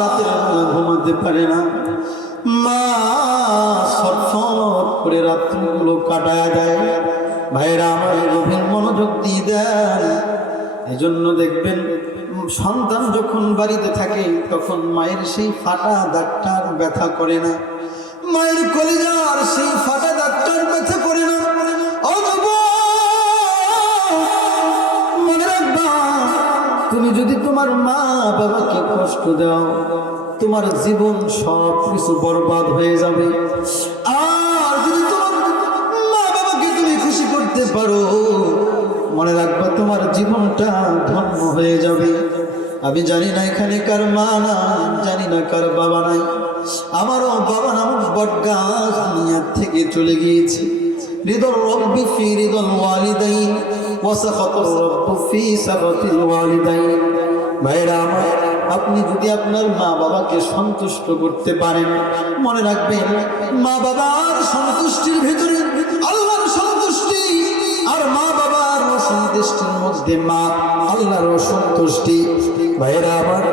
রাতের বেলা ঘুমাতে পারে না, মা ছটফট করে রাত্রিগুলো কাটায় দেয়। ভাইরা আমার, গভীর মনোযোগ দিয়ে দেন। এজন্য দেখবেন সন্তান যখন বাড়িতে থাকে তখন মায়ের সেই ফাটা দাগটার ব্যথা করে না, মায়ের কলিজার সেই ফাটা দাগটার ব্যথা করে না। মনে রাখবা, তুমি যদি তোমার মা বাবাকে কষ্ট দাও, তোমার জীবন সব কিছু বরবাদ হয়ে যাবে। আর যদি তোমার মা বাবাকে তুমি খুশি করতে পারো, মনে রাখবা তোমার জীবনটা ধন্য হয়ে যাবে। আমি জানি না এখানে কার মা নাই, জানি না কার বাবা নাই। আমারও বাবা নামক বটগাছ দুনিয়ার থেকে চলে গিয়েছে। রিদর রব্বি ফি রিদল ওয়ালিদাইন ওয়া সাখাতুর রব্বি ফি সাখাতিল ওয়ালিদাইন। ভাইরা আমার, আপনি যদি আপনার মা বাবাকে সন্তুষ্ট করতে পারেন, মনে রাখবেন মা বাবার সন্তুষ্টির ভিতরে আল্লাহর সন্তুষ্টি, আর মা বাবার অসন্তুষ্টির মধ্যে মা আল্লাহর অসন্তুষ্টি। ভাইরা আমার,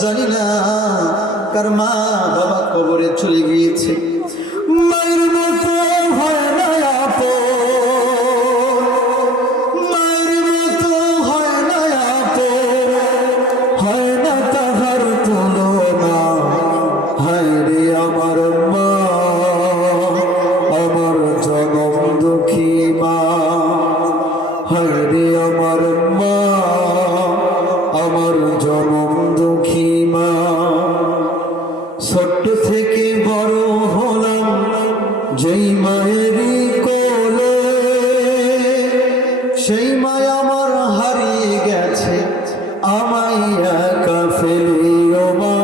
জানি না কার মা বাবা কবরে চলে গিয়েছে। মায়ের মতো হয় না আপন, মায়ের মতো হয় না ছোট্ট থেকে বড় হলাম যেই মায়েরই কোলে, সেই মায় আমার হারিয়ে গেছে আমায় একা ফেলে, ও মা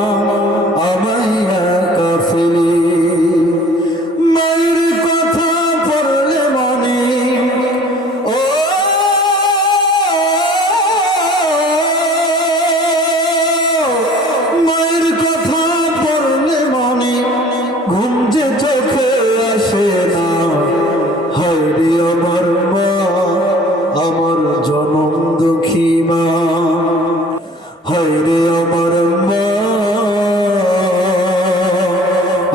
আমায় একা ফেলে। মায়ের কথা পড়লে মনে ও মায়ের কথা পড়লে মনে ঘুম যে চোখে আসে না। হায় রে আমার মা, আমার জনম দুঃখী মা, হায় রে আমার মা,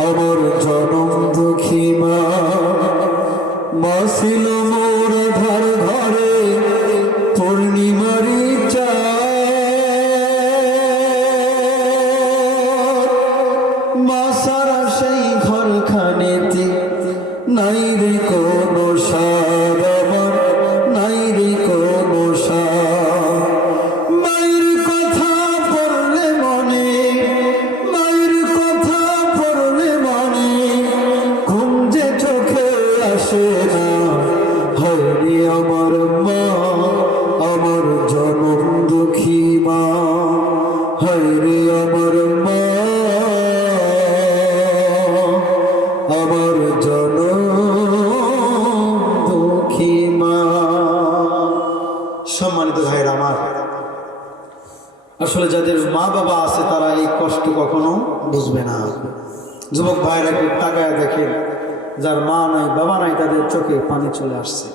আমার জনম দুঃখী মা। মা ছিল মোর আধার ঘরে পূর্ণিমারি চাঁদ, মা সারা সেই ঘরখানেতে নাই রে কোনো সার, আমার নাই রে কোনো সার। মায়ের কথা পড়লে মনে, মায়ের কথা পড়লে মনে ঘুম যে চোখে আসে না। হায় রে আমার মা, আমার জনম দুঃখী মা, হায় রে আমার মা, আমার জনম দুঃখী মা। সম্মানিত ভাইরা আমার, আসলে যাদের মা বাবা আছে তারা এই কষ্ট কখনো বুঝবে না। যুবক ভাইরা একটু তাকায় দেখেন, যার মা নাই বাবা নাই তাদের চোখে পানি চলে আসছে।